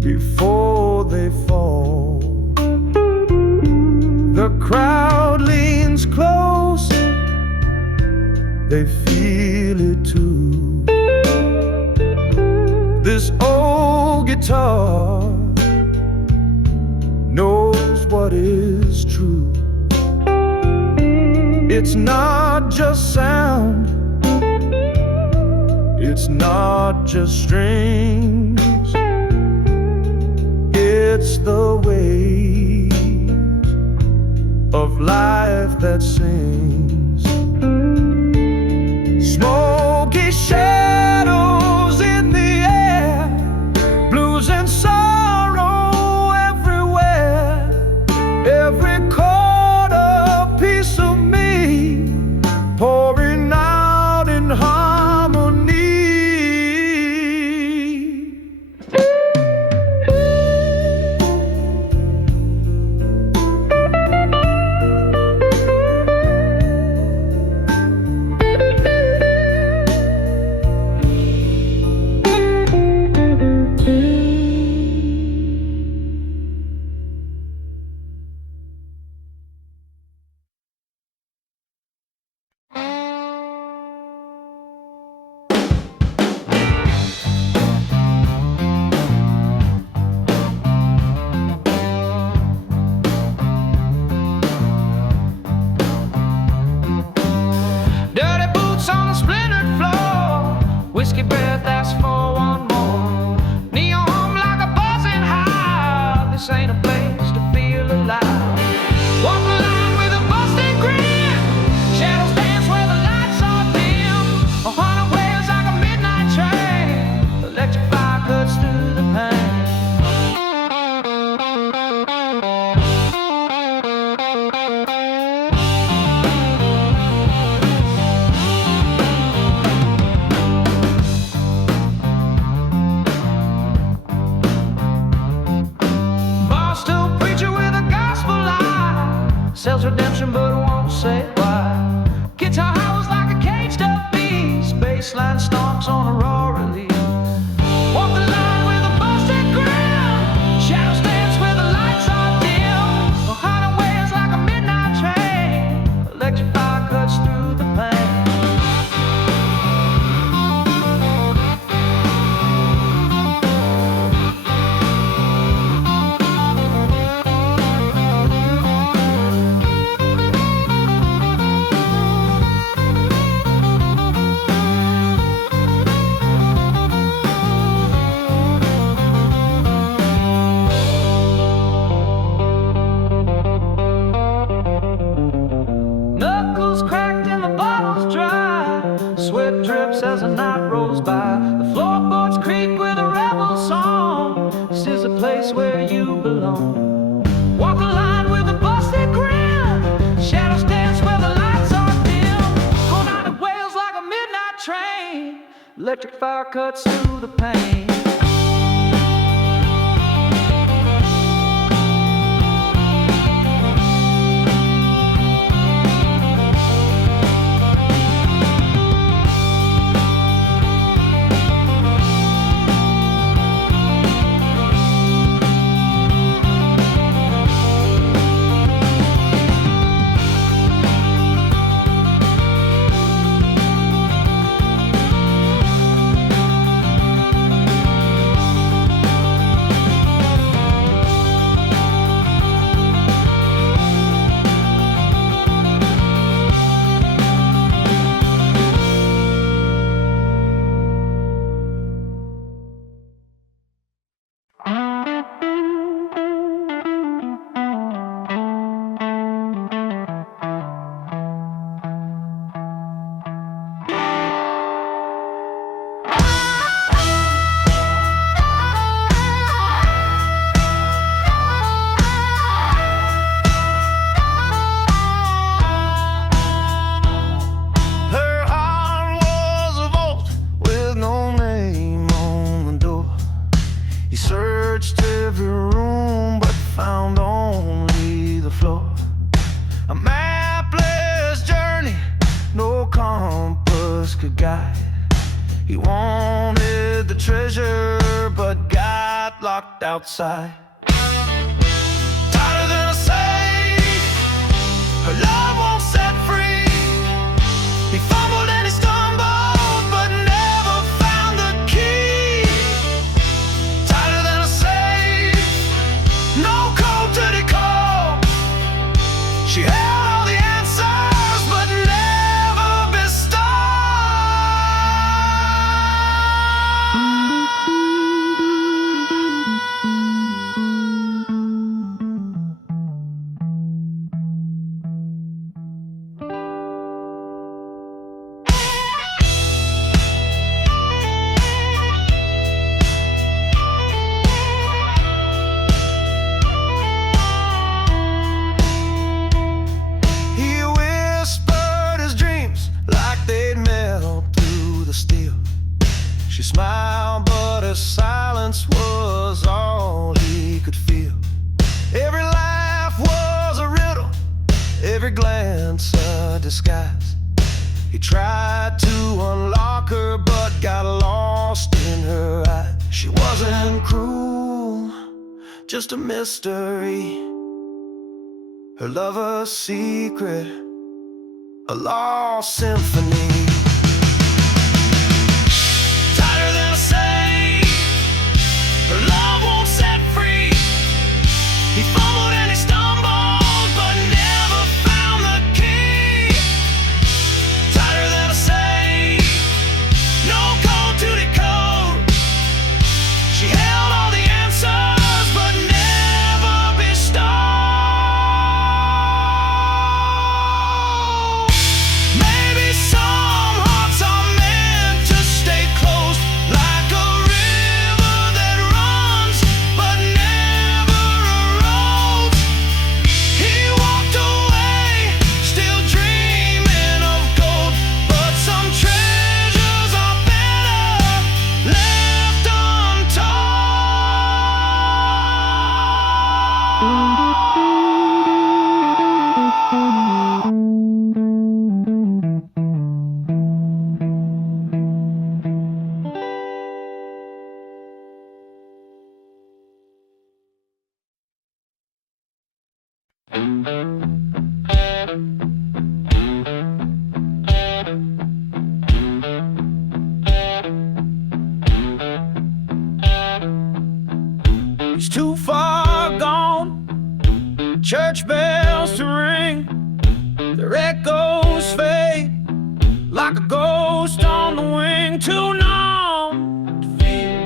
before they fall. The crowd leans close, they feel it too. This old guitar knows what is true. It's not just sound, it's not just strings, it's the weight of life that sings. Smoky shadows in the air, blues and sorrow everywhere. Every chord a piece of me, pouring out in harmony. Whiskey breath asks for one more. Neon hum like a buzzing hive. This ain't a place to feel alive. Walk the line with a busted grin. Shadows dance where the lights are dim. A hundred waves like a midnight train. Electric fire cuts through the pain. Sells redemption but won't say why. Guitar howls like a caged up beast. Bassline stomps on a raw release. Walk the line with a busted grin. Shadows dance where the lights are dim. A hundred waves like a midnight train. Electric fire cuts through the pain. place where you belong. Walk a line with a busted grin, shadows dance where the lights are dim. Cold night wails like a midnight train, electric fire cuts through the pain. He wanted the treasure, but got locked outside. Tighter than a safe, her love won't set free. He fumbled and he stumbled, but never found the key. Tighter than a safe, no code to decode. She held all the answers, but never bestowed. She smiled, but her silence was all he could feel. Every laugh was a riddle, every glance a disguise. He tried to unlock her, but got lost in her eyes. She wasn't cruel, just a mystery. Her lover's secret, a lost symphony. Her love won't set free. He fumbled and he stumbled, but never found the key. Tighter than a safe, no code to decode. She held all the answers, but never bestowed. Maybe some hearts are meant to stay closed, like a He's too far gone, church bells to ring, their echoes fade like a ghost on the wing. Too numb to feel,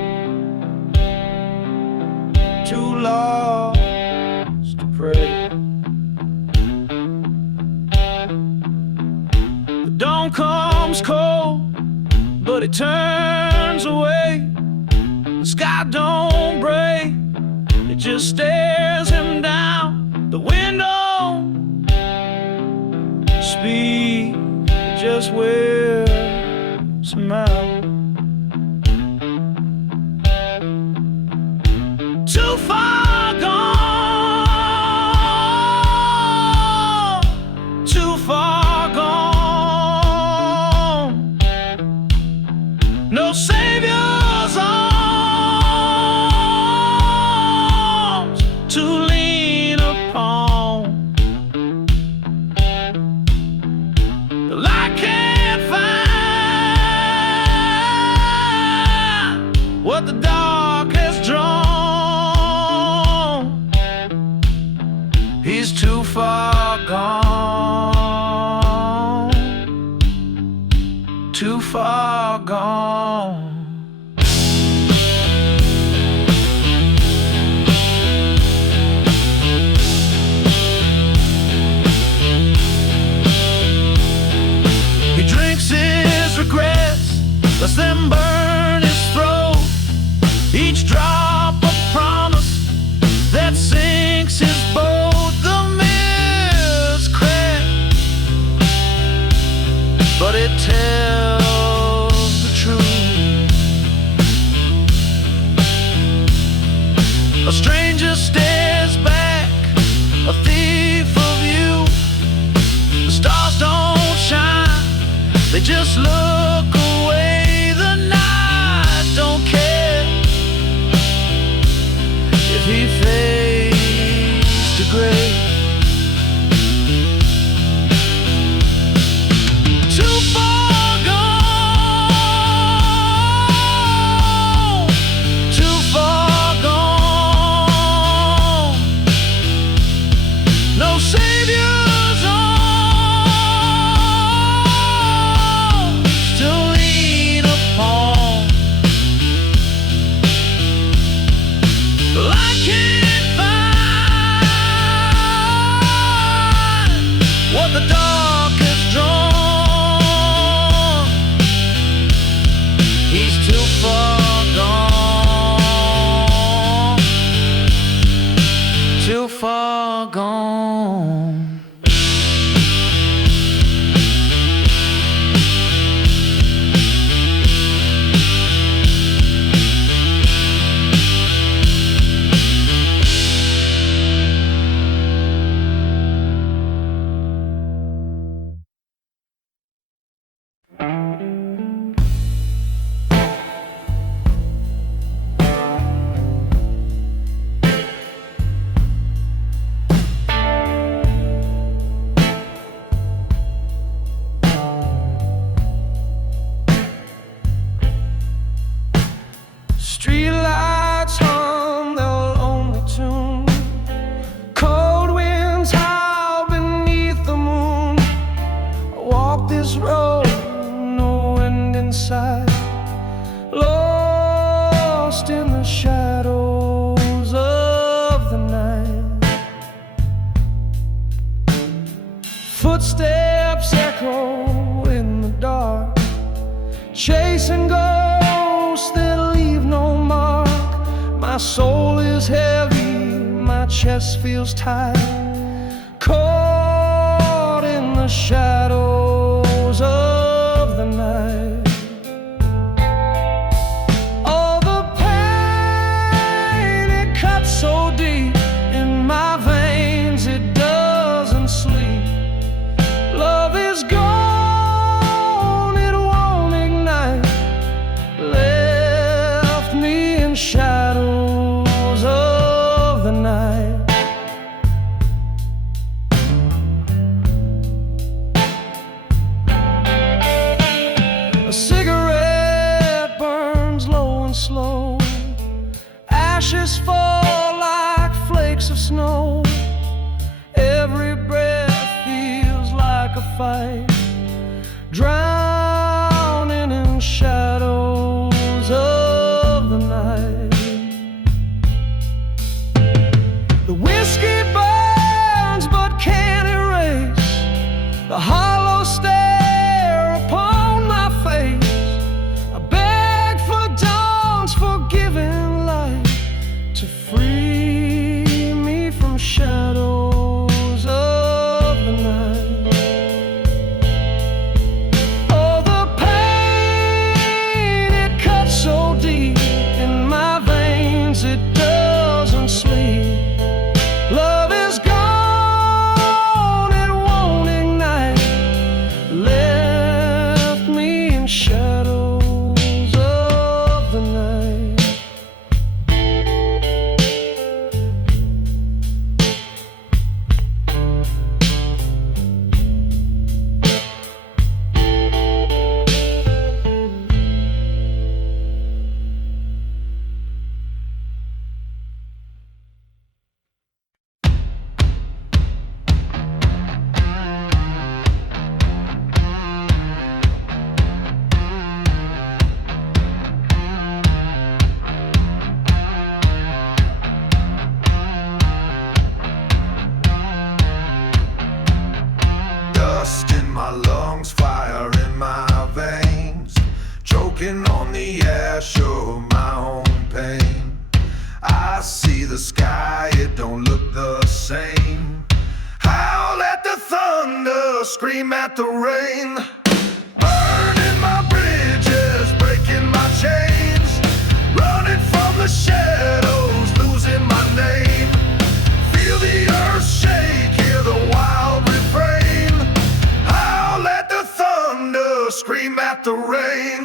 too lost to pray. The dawn comes cold, but it turns away. The sky don't break, It just stares him down the window. Speed, it just wears him out. Too far gone, too far gone. No savior's arms to lean upon. The light can't find what the dark has drawn. He's too far gone, too far gone. He drinks his regrets, lets them burn his throat. Each drop of promise that sinks his boat. The mirror's cracked, but it tells the truth. A stranger stares back, a thief of you. The stars don't shine, they just look away. The night don't care if he fades to gray. Too far gone, too far gone. No savior's arms to lean upon. Well, I can't find what the dark has drawn. He's too far gone, too far gone. Streetlights hum their lonely tune. Cold winds howl beneath the moon. I walk this road, no wind in sight, lost in the shadows of the night. Footsteps echo in the dark, chasing ghosts that leave no mark. My soul is heavy, my chest feels tight, caught in the shadows of the night. All the pain, it cuts so deep in my veins, it doesn't sleep. Love is gone, it won't ignite, left me in shadows of the night. A cigarette burns low and slow, ashes fall like flakes of snow. Every breath feels like a fight, drowning in shadows of the night. The whiskey burns but can't erase the hollow stare upon my face. I beg for dawn's forgiving light to free I see the sky, it don't look the same. Howl at the thunder, scream at the rain. Burning my bridges, breaking my chains. Running from the shadows, losing my name. Feel the earth shake, hear the wild refrain. Howl at the thunder, scream at the rain.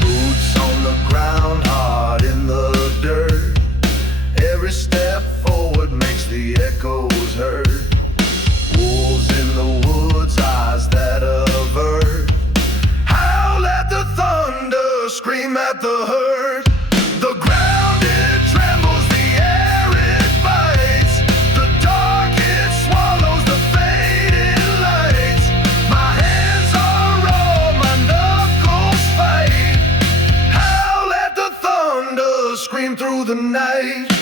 Boots on the ground, heart in the dirt. Every step forward makes the echoes heard. Wolves in the woods, eyes that avert. Howl at the thunder, scream at the hurt. The ground it trembles, the air it bites. The dark it swallows the fading lights. My hands are raw, my knuckles fight. Howl at the thunder, scream through the night.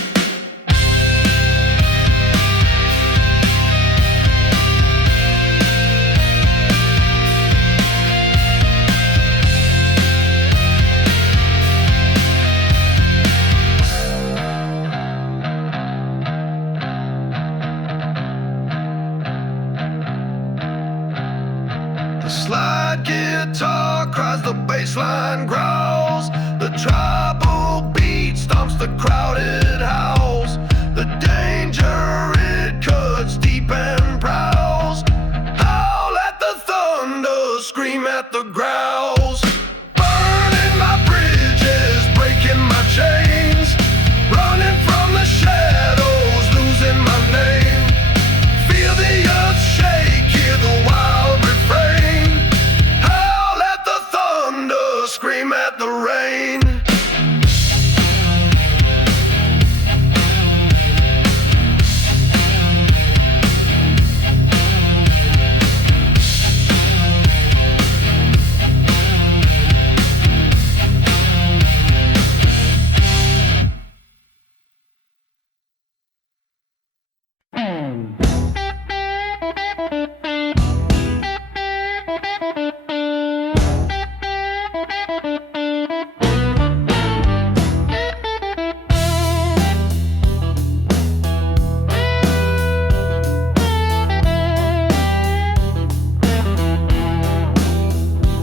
The slide guitar cries, the bass line growls. The tribal beat stomps the crowded house. The danger it cuts deep and prowls. Howl at the thunder, scream at the growls. Burning my bridges, breaking my chains. Running from the shadows, losing my name. Feel the earth shake, hear the wild refrain. Howl at the thunder, scream at the rain.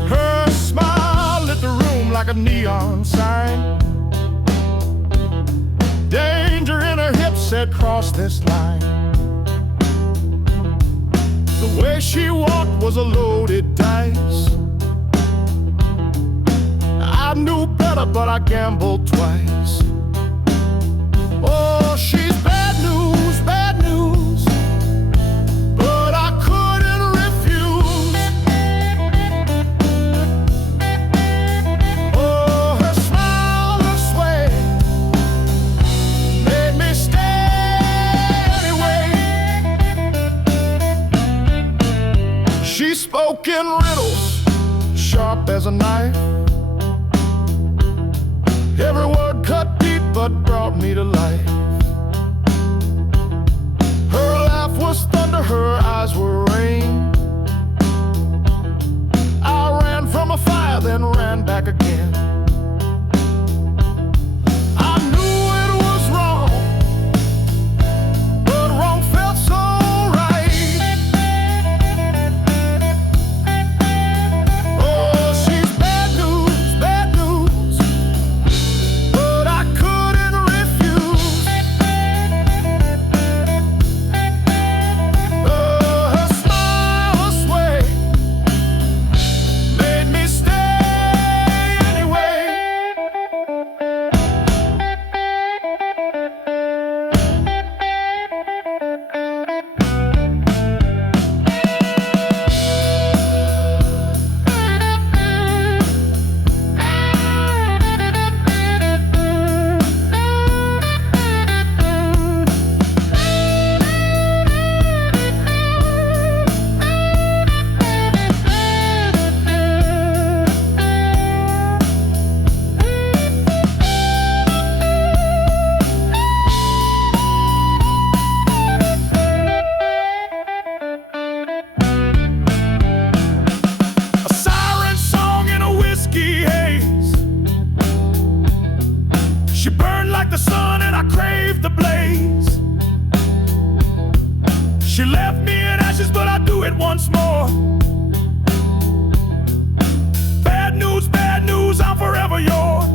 Her smile lit the room like a neon sign. Danger in her hips said, cross this line. The way she walked was a loaded dice. I knew better, but I gambled twice. Oh, she's bad news, bad news. But I couldn't refuse. Oh, her smile, her sway made me stay anyway. She spoke in riddles, sharp as a knife. Every word cut deep but brought me to life. Her laugh was thunder, her eyes were rain. I ran from a fire, then ran back again. I knew it was wrong, but wrong felt so right. Oh, she's bad news, but I couldn't refuse. Oh, her smile, do it once more. Bad news, I'm forever yours.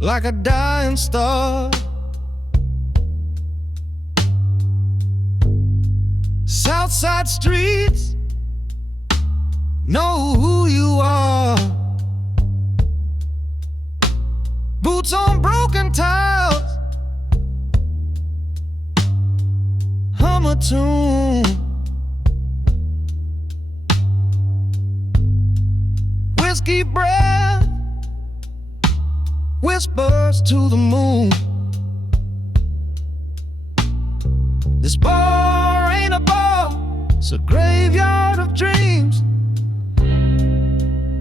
Like a dying star, Southside streets know who you are. Boots on broken tiles, hum a tune. Whiskey breath whispers to the moon. This bar ain't a bar, it's a graveyard of dreams.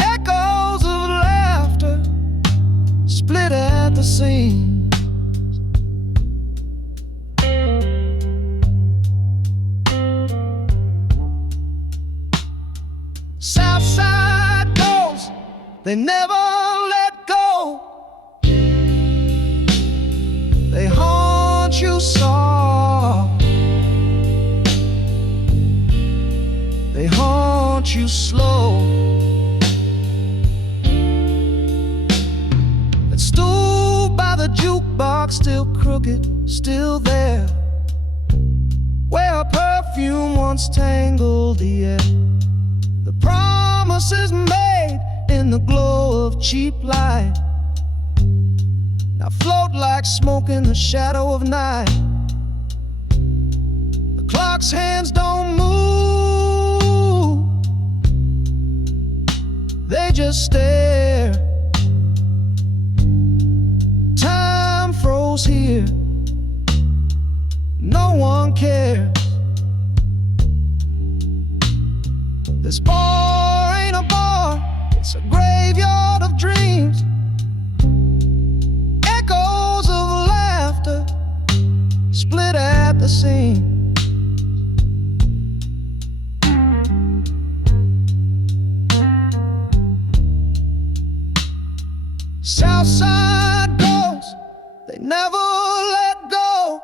Echoes of laughter split at the seams. Southside ghosts, they never let go. They haunt you soft, they haunt you slow. That stool by the jukebox, still crooked, still there, where a perfume once tangled the air. The promises made in the glow of cheap light now float like smoke in the shadow of night. The clock's hands don't move, they just stare. Time froze here, no one cares. This bar ain't a bar, it's a graveyard of dreams. Echoes of laughter split at the seams. Southside ghosts, they never let go.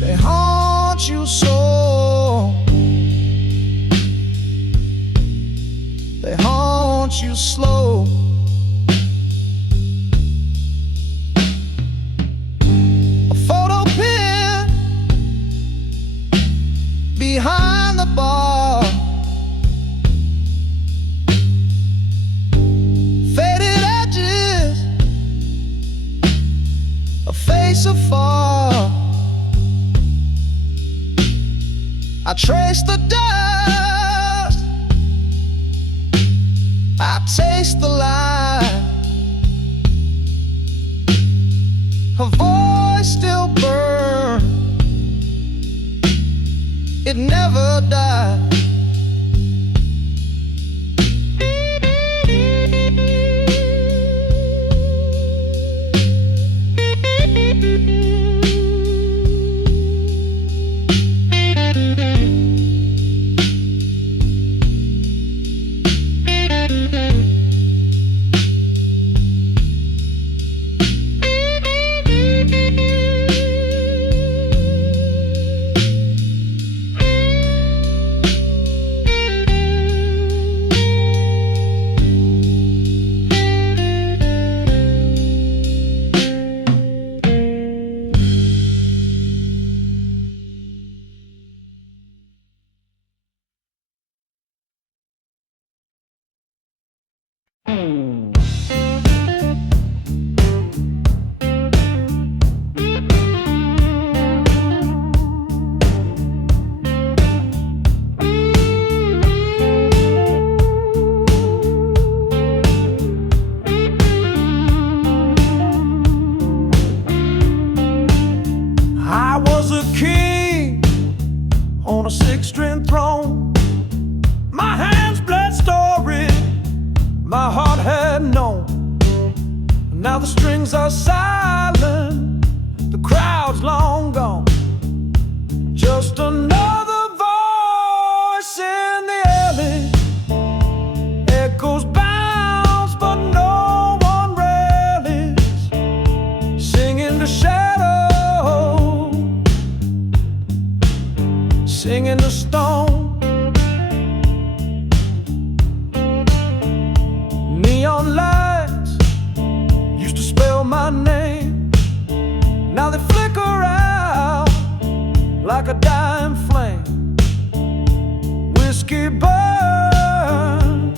They haunt you so, they haunt you slow. A photo pin behind the bar, faded edges, a face afar. I trace the dust, I taste the light. Her voice still burns, it never died. was a king on a six-string throne. My hands bled story my heart had known. Now the strings are silent, the crowd's long gone. Just another voice in the alley. Echoes bounce, but no one rallies. Singing the shadow, singing the stone. Neon lights used to spell my name. Now they flicker out like a dying flame. Whiskey burn,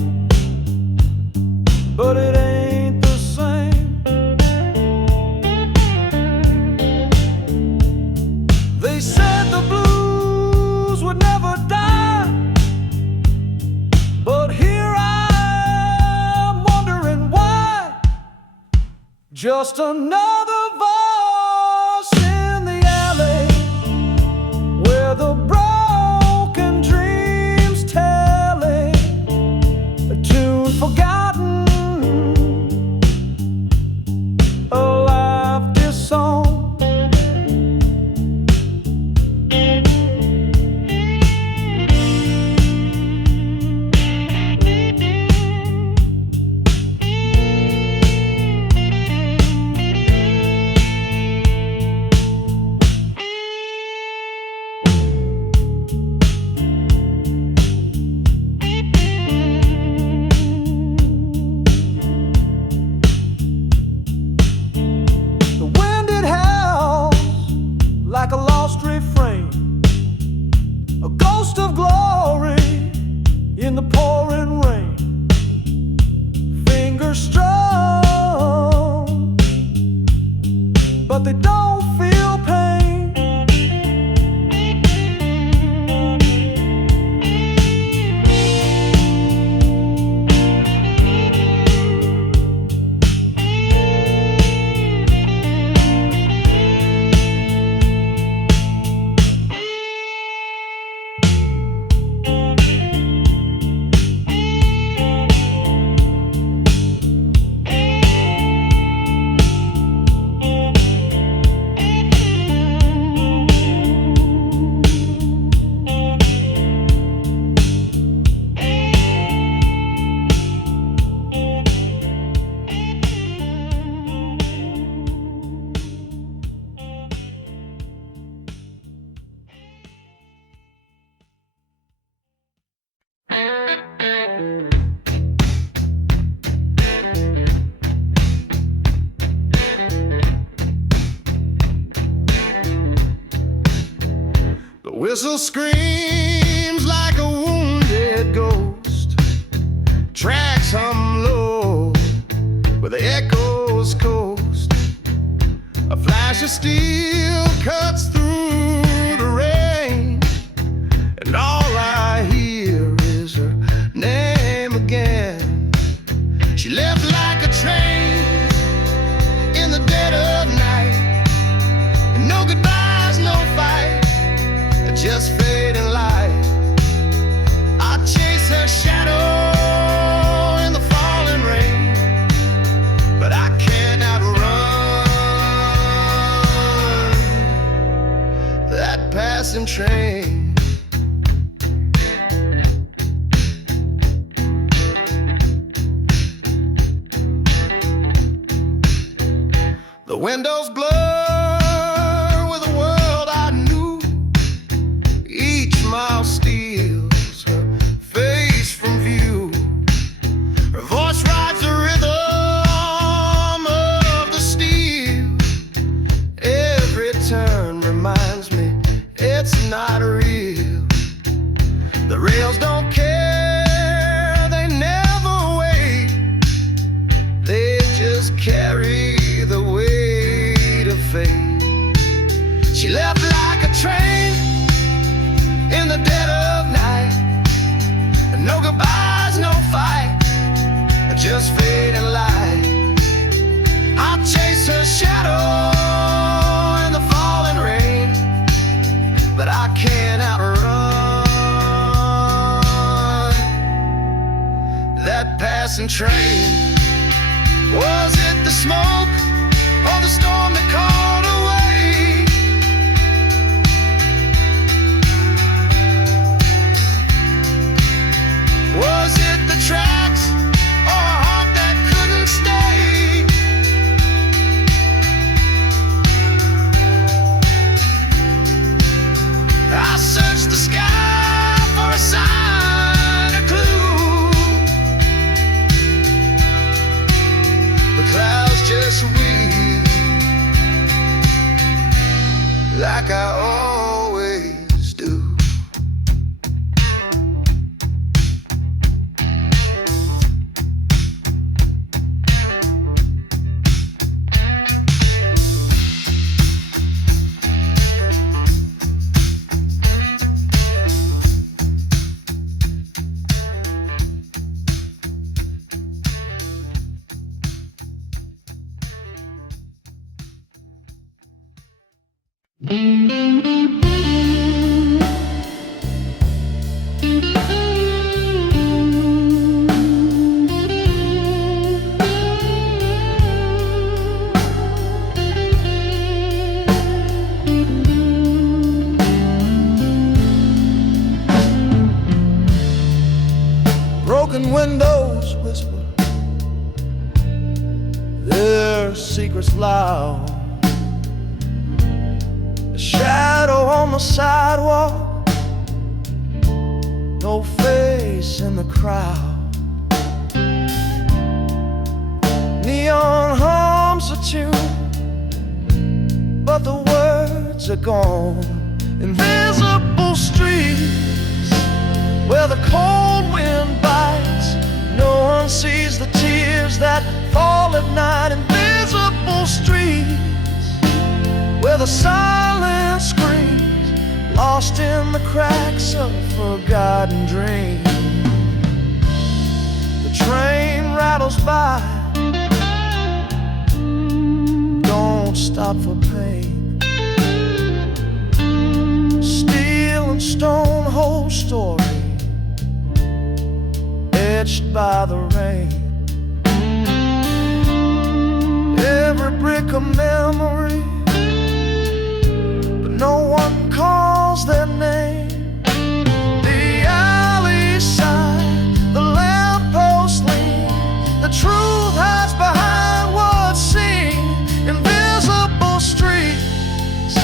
but it ain't the same. They said the blues would never die, but here I'm wondering why. Just another voice in the alley, where the broken dreams telling a tune forgotten, a laughter song. Like a lost refrain, a ghost of glory in the pouring rain. Fingers strong, but they don't feel pain. The whistle screams like a wounded ghost. Tracks hum low where the echoes coast. A flash of steel cuts through the rain, and all I hear is her name again. She left like a train in the dead of night, and no goodbyes, no fight, just fading light. I chase her shadow in the falling rain, but I cannot run that passing train. The windows blur with a world I knew. Each mile steals her face from view. Her voice rides the rhythm of the steel. Every turn reminds me it's not real. The rails don't care, they never wait. They just carry the weight of fate. She left like a train in the dead of night, and no goodbyes, no fight, just fading light. I chase her shadow in the falling rain, passing train? Was it the smoke or the storm that called away? Was it the tracks or a heart that couldn't stay? I searched the sky for a sign, a clue. The clouds just weep, like I always do. Broken windows whisper their secrets loud. A shadow on the sidewalk, no face in the crowd. Neon hums a tune, but the words are gone. Invisible streets where the cold wind bites, no one sees the tears that fall at night. Invisible streets where the silence screams, lost in the cracks of a forgotten dream. The train rattles by, don't stop for pain. Steel and stone whole story, etched by the rain. Every brick a memory, but no one calls their name. The alley side, the lamppost lean, the truth hides behind what's seen. Invisible streets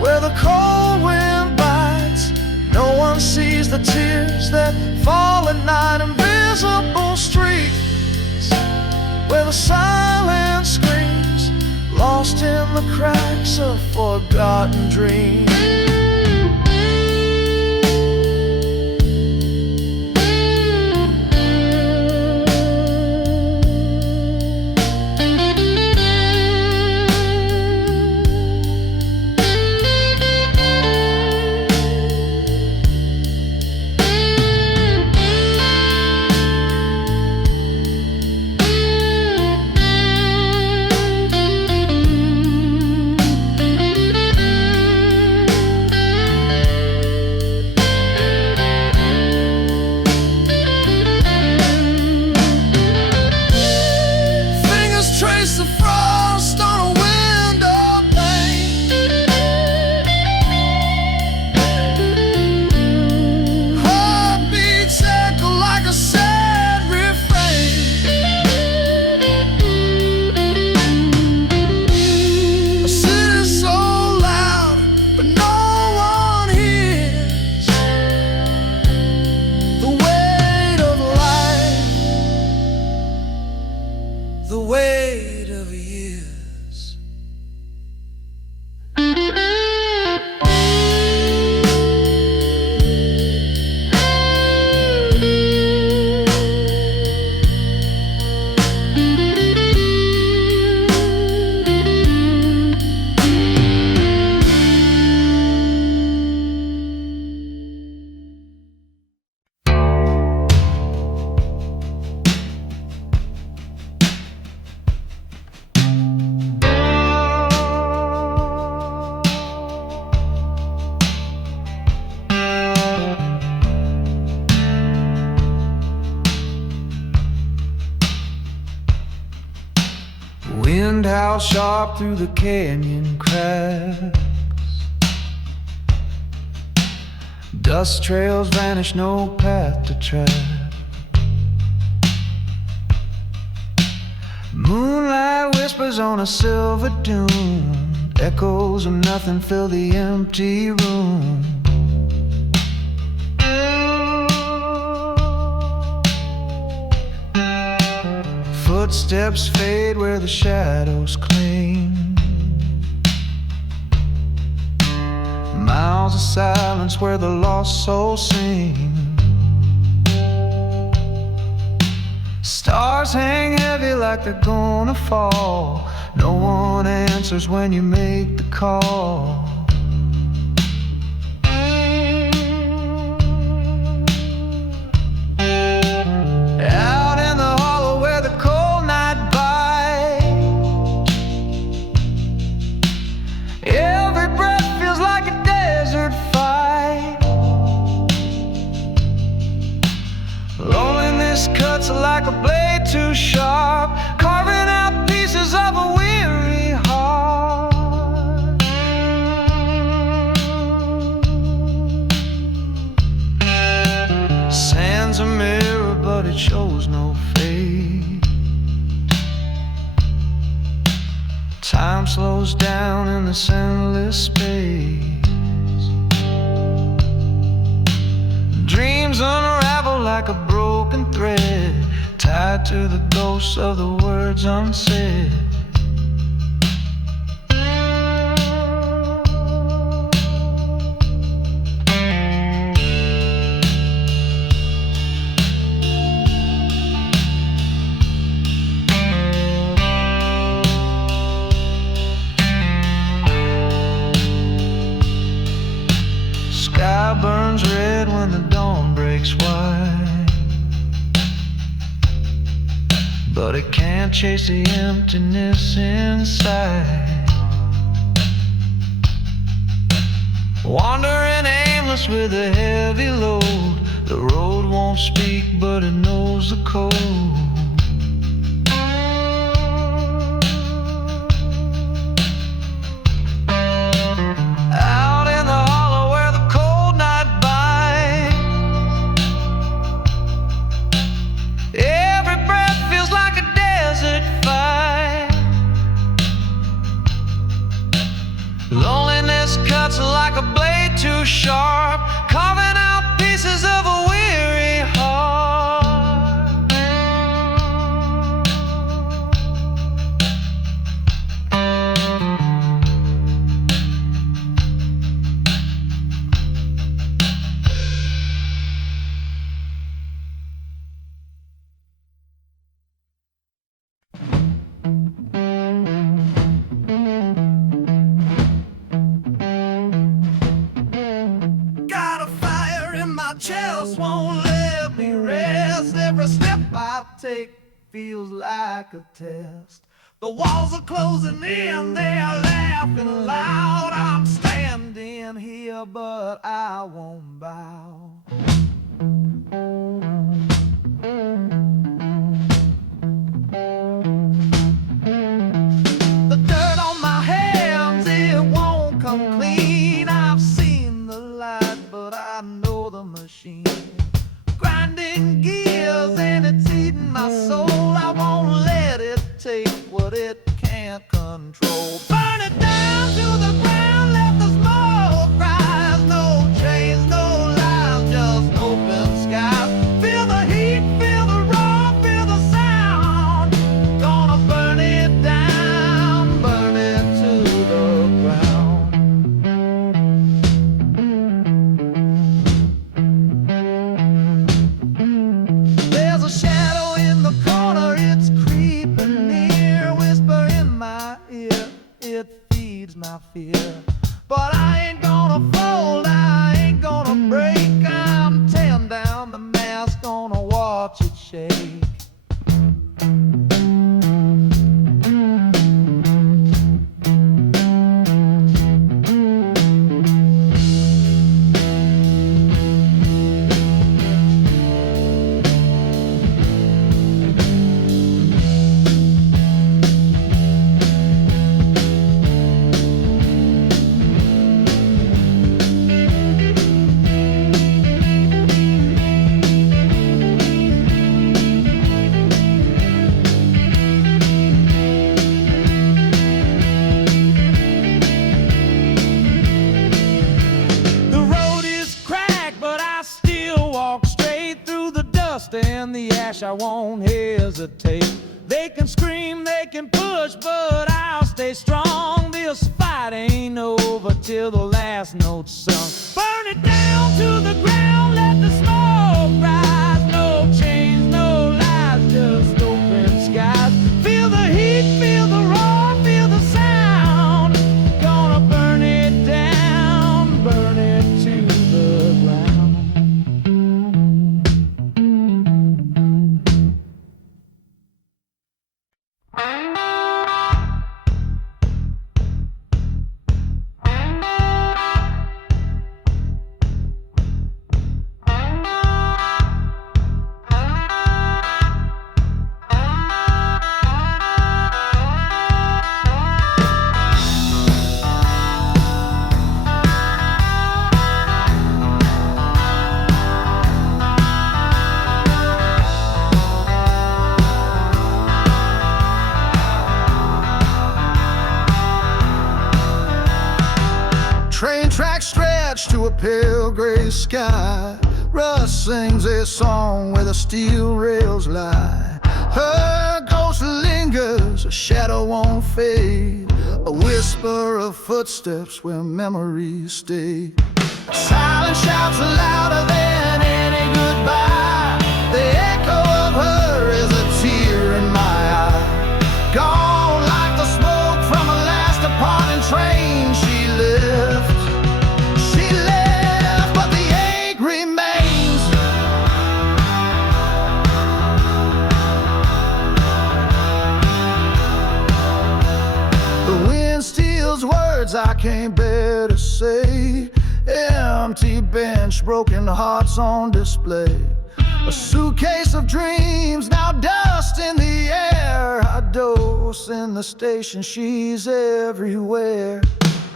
where the cold wind bites, no one sees the tears that fall at night. Invisible streets where the silence screams, lost in the cracks of forgotten dreams. wind howls sharp through the canyon cracks. Dust trails vanish, no path to track. Moonlight whispers on a silver dune. Echoes of nothing fill the empty room. Footsteps fade where the shadows cling. Miles of silence where the lost souls sing. Stars hang heavy like they're gonna fall. No one answers when you make the call. Out in the hollow where the cold night bites, every breath feels like a desert fight. Loneliness cuts like a blade too sharp, carving out pieces of a weary heart. Sand's a mirror, but it shows no fate. Time slows down in this endless space. Dreams unravel like a broken thread, tied to the ghosts of the words unsaid. Sky burns red when the dawn breaks white, but it can't chase the emptiness inside. Wandering aimless with a heavy load, the road won't speak but it knows the code. Out in the hollow where the cold night bites, every breath feels like a desert fight. Loneliness cuts like a blade too sharp, carving out pieces of a weary heart. Got a fire in my chest, won't let me rest. Every step I take feels like a test. The walls are closing in, they're laughing loud. I'm standing here, but I won't bow. The dirt on my hands, it won't come clean. I've seen the light, but I know the machine. Grinding gears and it's eating my soul. I won't let it take what it can't control. Burn it down to the ground, let the smoke rise. No chains, no lies, just crash, I won't hesitate. They can scream, they can push, but I'll stay strong. This fight ain't over till the last note's sung. Burn it down to the ground, let the smoke rise. No chains, no lies, just open skies. Feel the heat, feel the roar, feel the sound. Gonna burn it down, burn it to the ground. Train tracks stretch to a pale gray sky. Russ sings a song where the steel rails lie. Her ghost lingers, a shadow won't fade. A whisper of footsteps where memories stay. Silence shouts louder than any goodbye. The echo of her is a tear in my eye. Gone like the smoke from a last departing train. She left, but the ache remains. The wind steals words I can't bear to say. Empty bench, broken hearts on display. A suitcase of dreams, now dust in the air. I dose in the station, she's everywhere.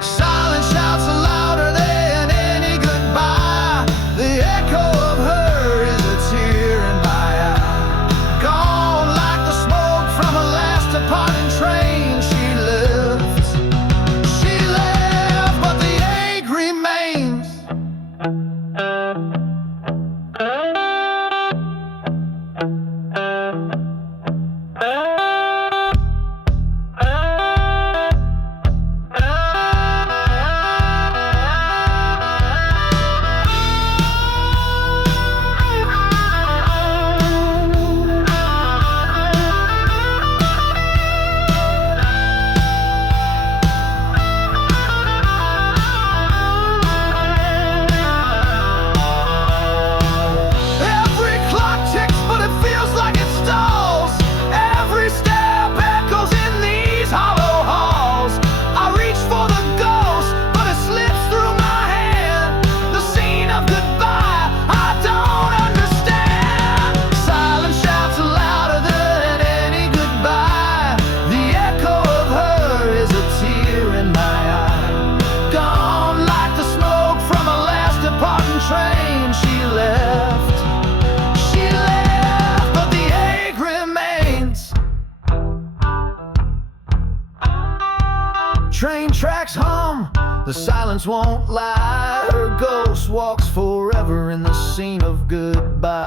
Silence shouts louder than any goodbye. The echo of her is a tear in my eye. Gone like the smoke from a last departing train. She left, but the ache remains. Train tracks hum, the silence won't lie. Her ghost walks forever in the scene of goodbye.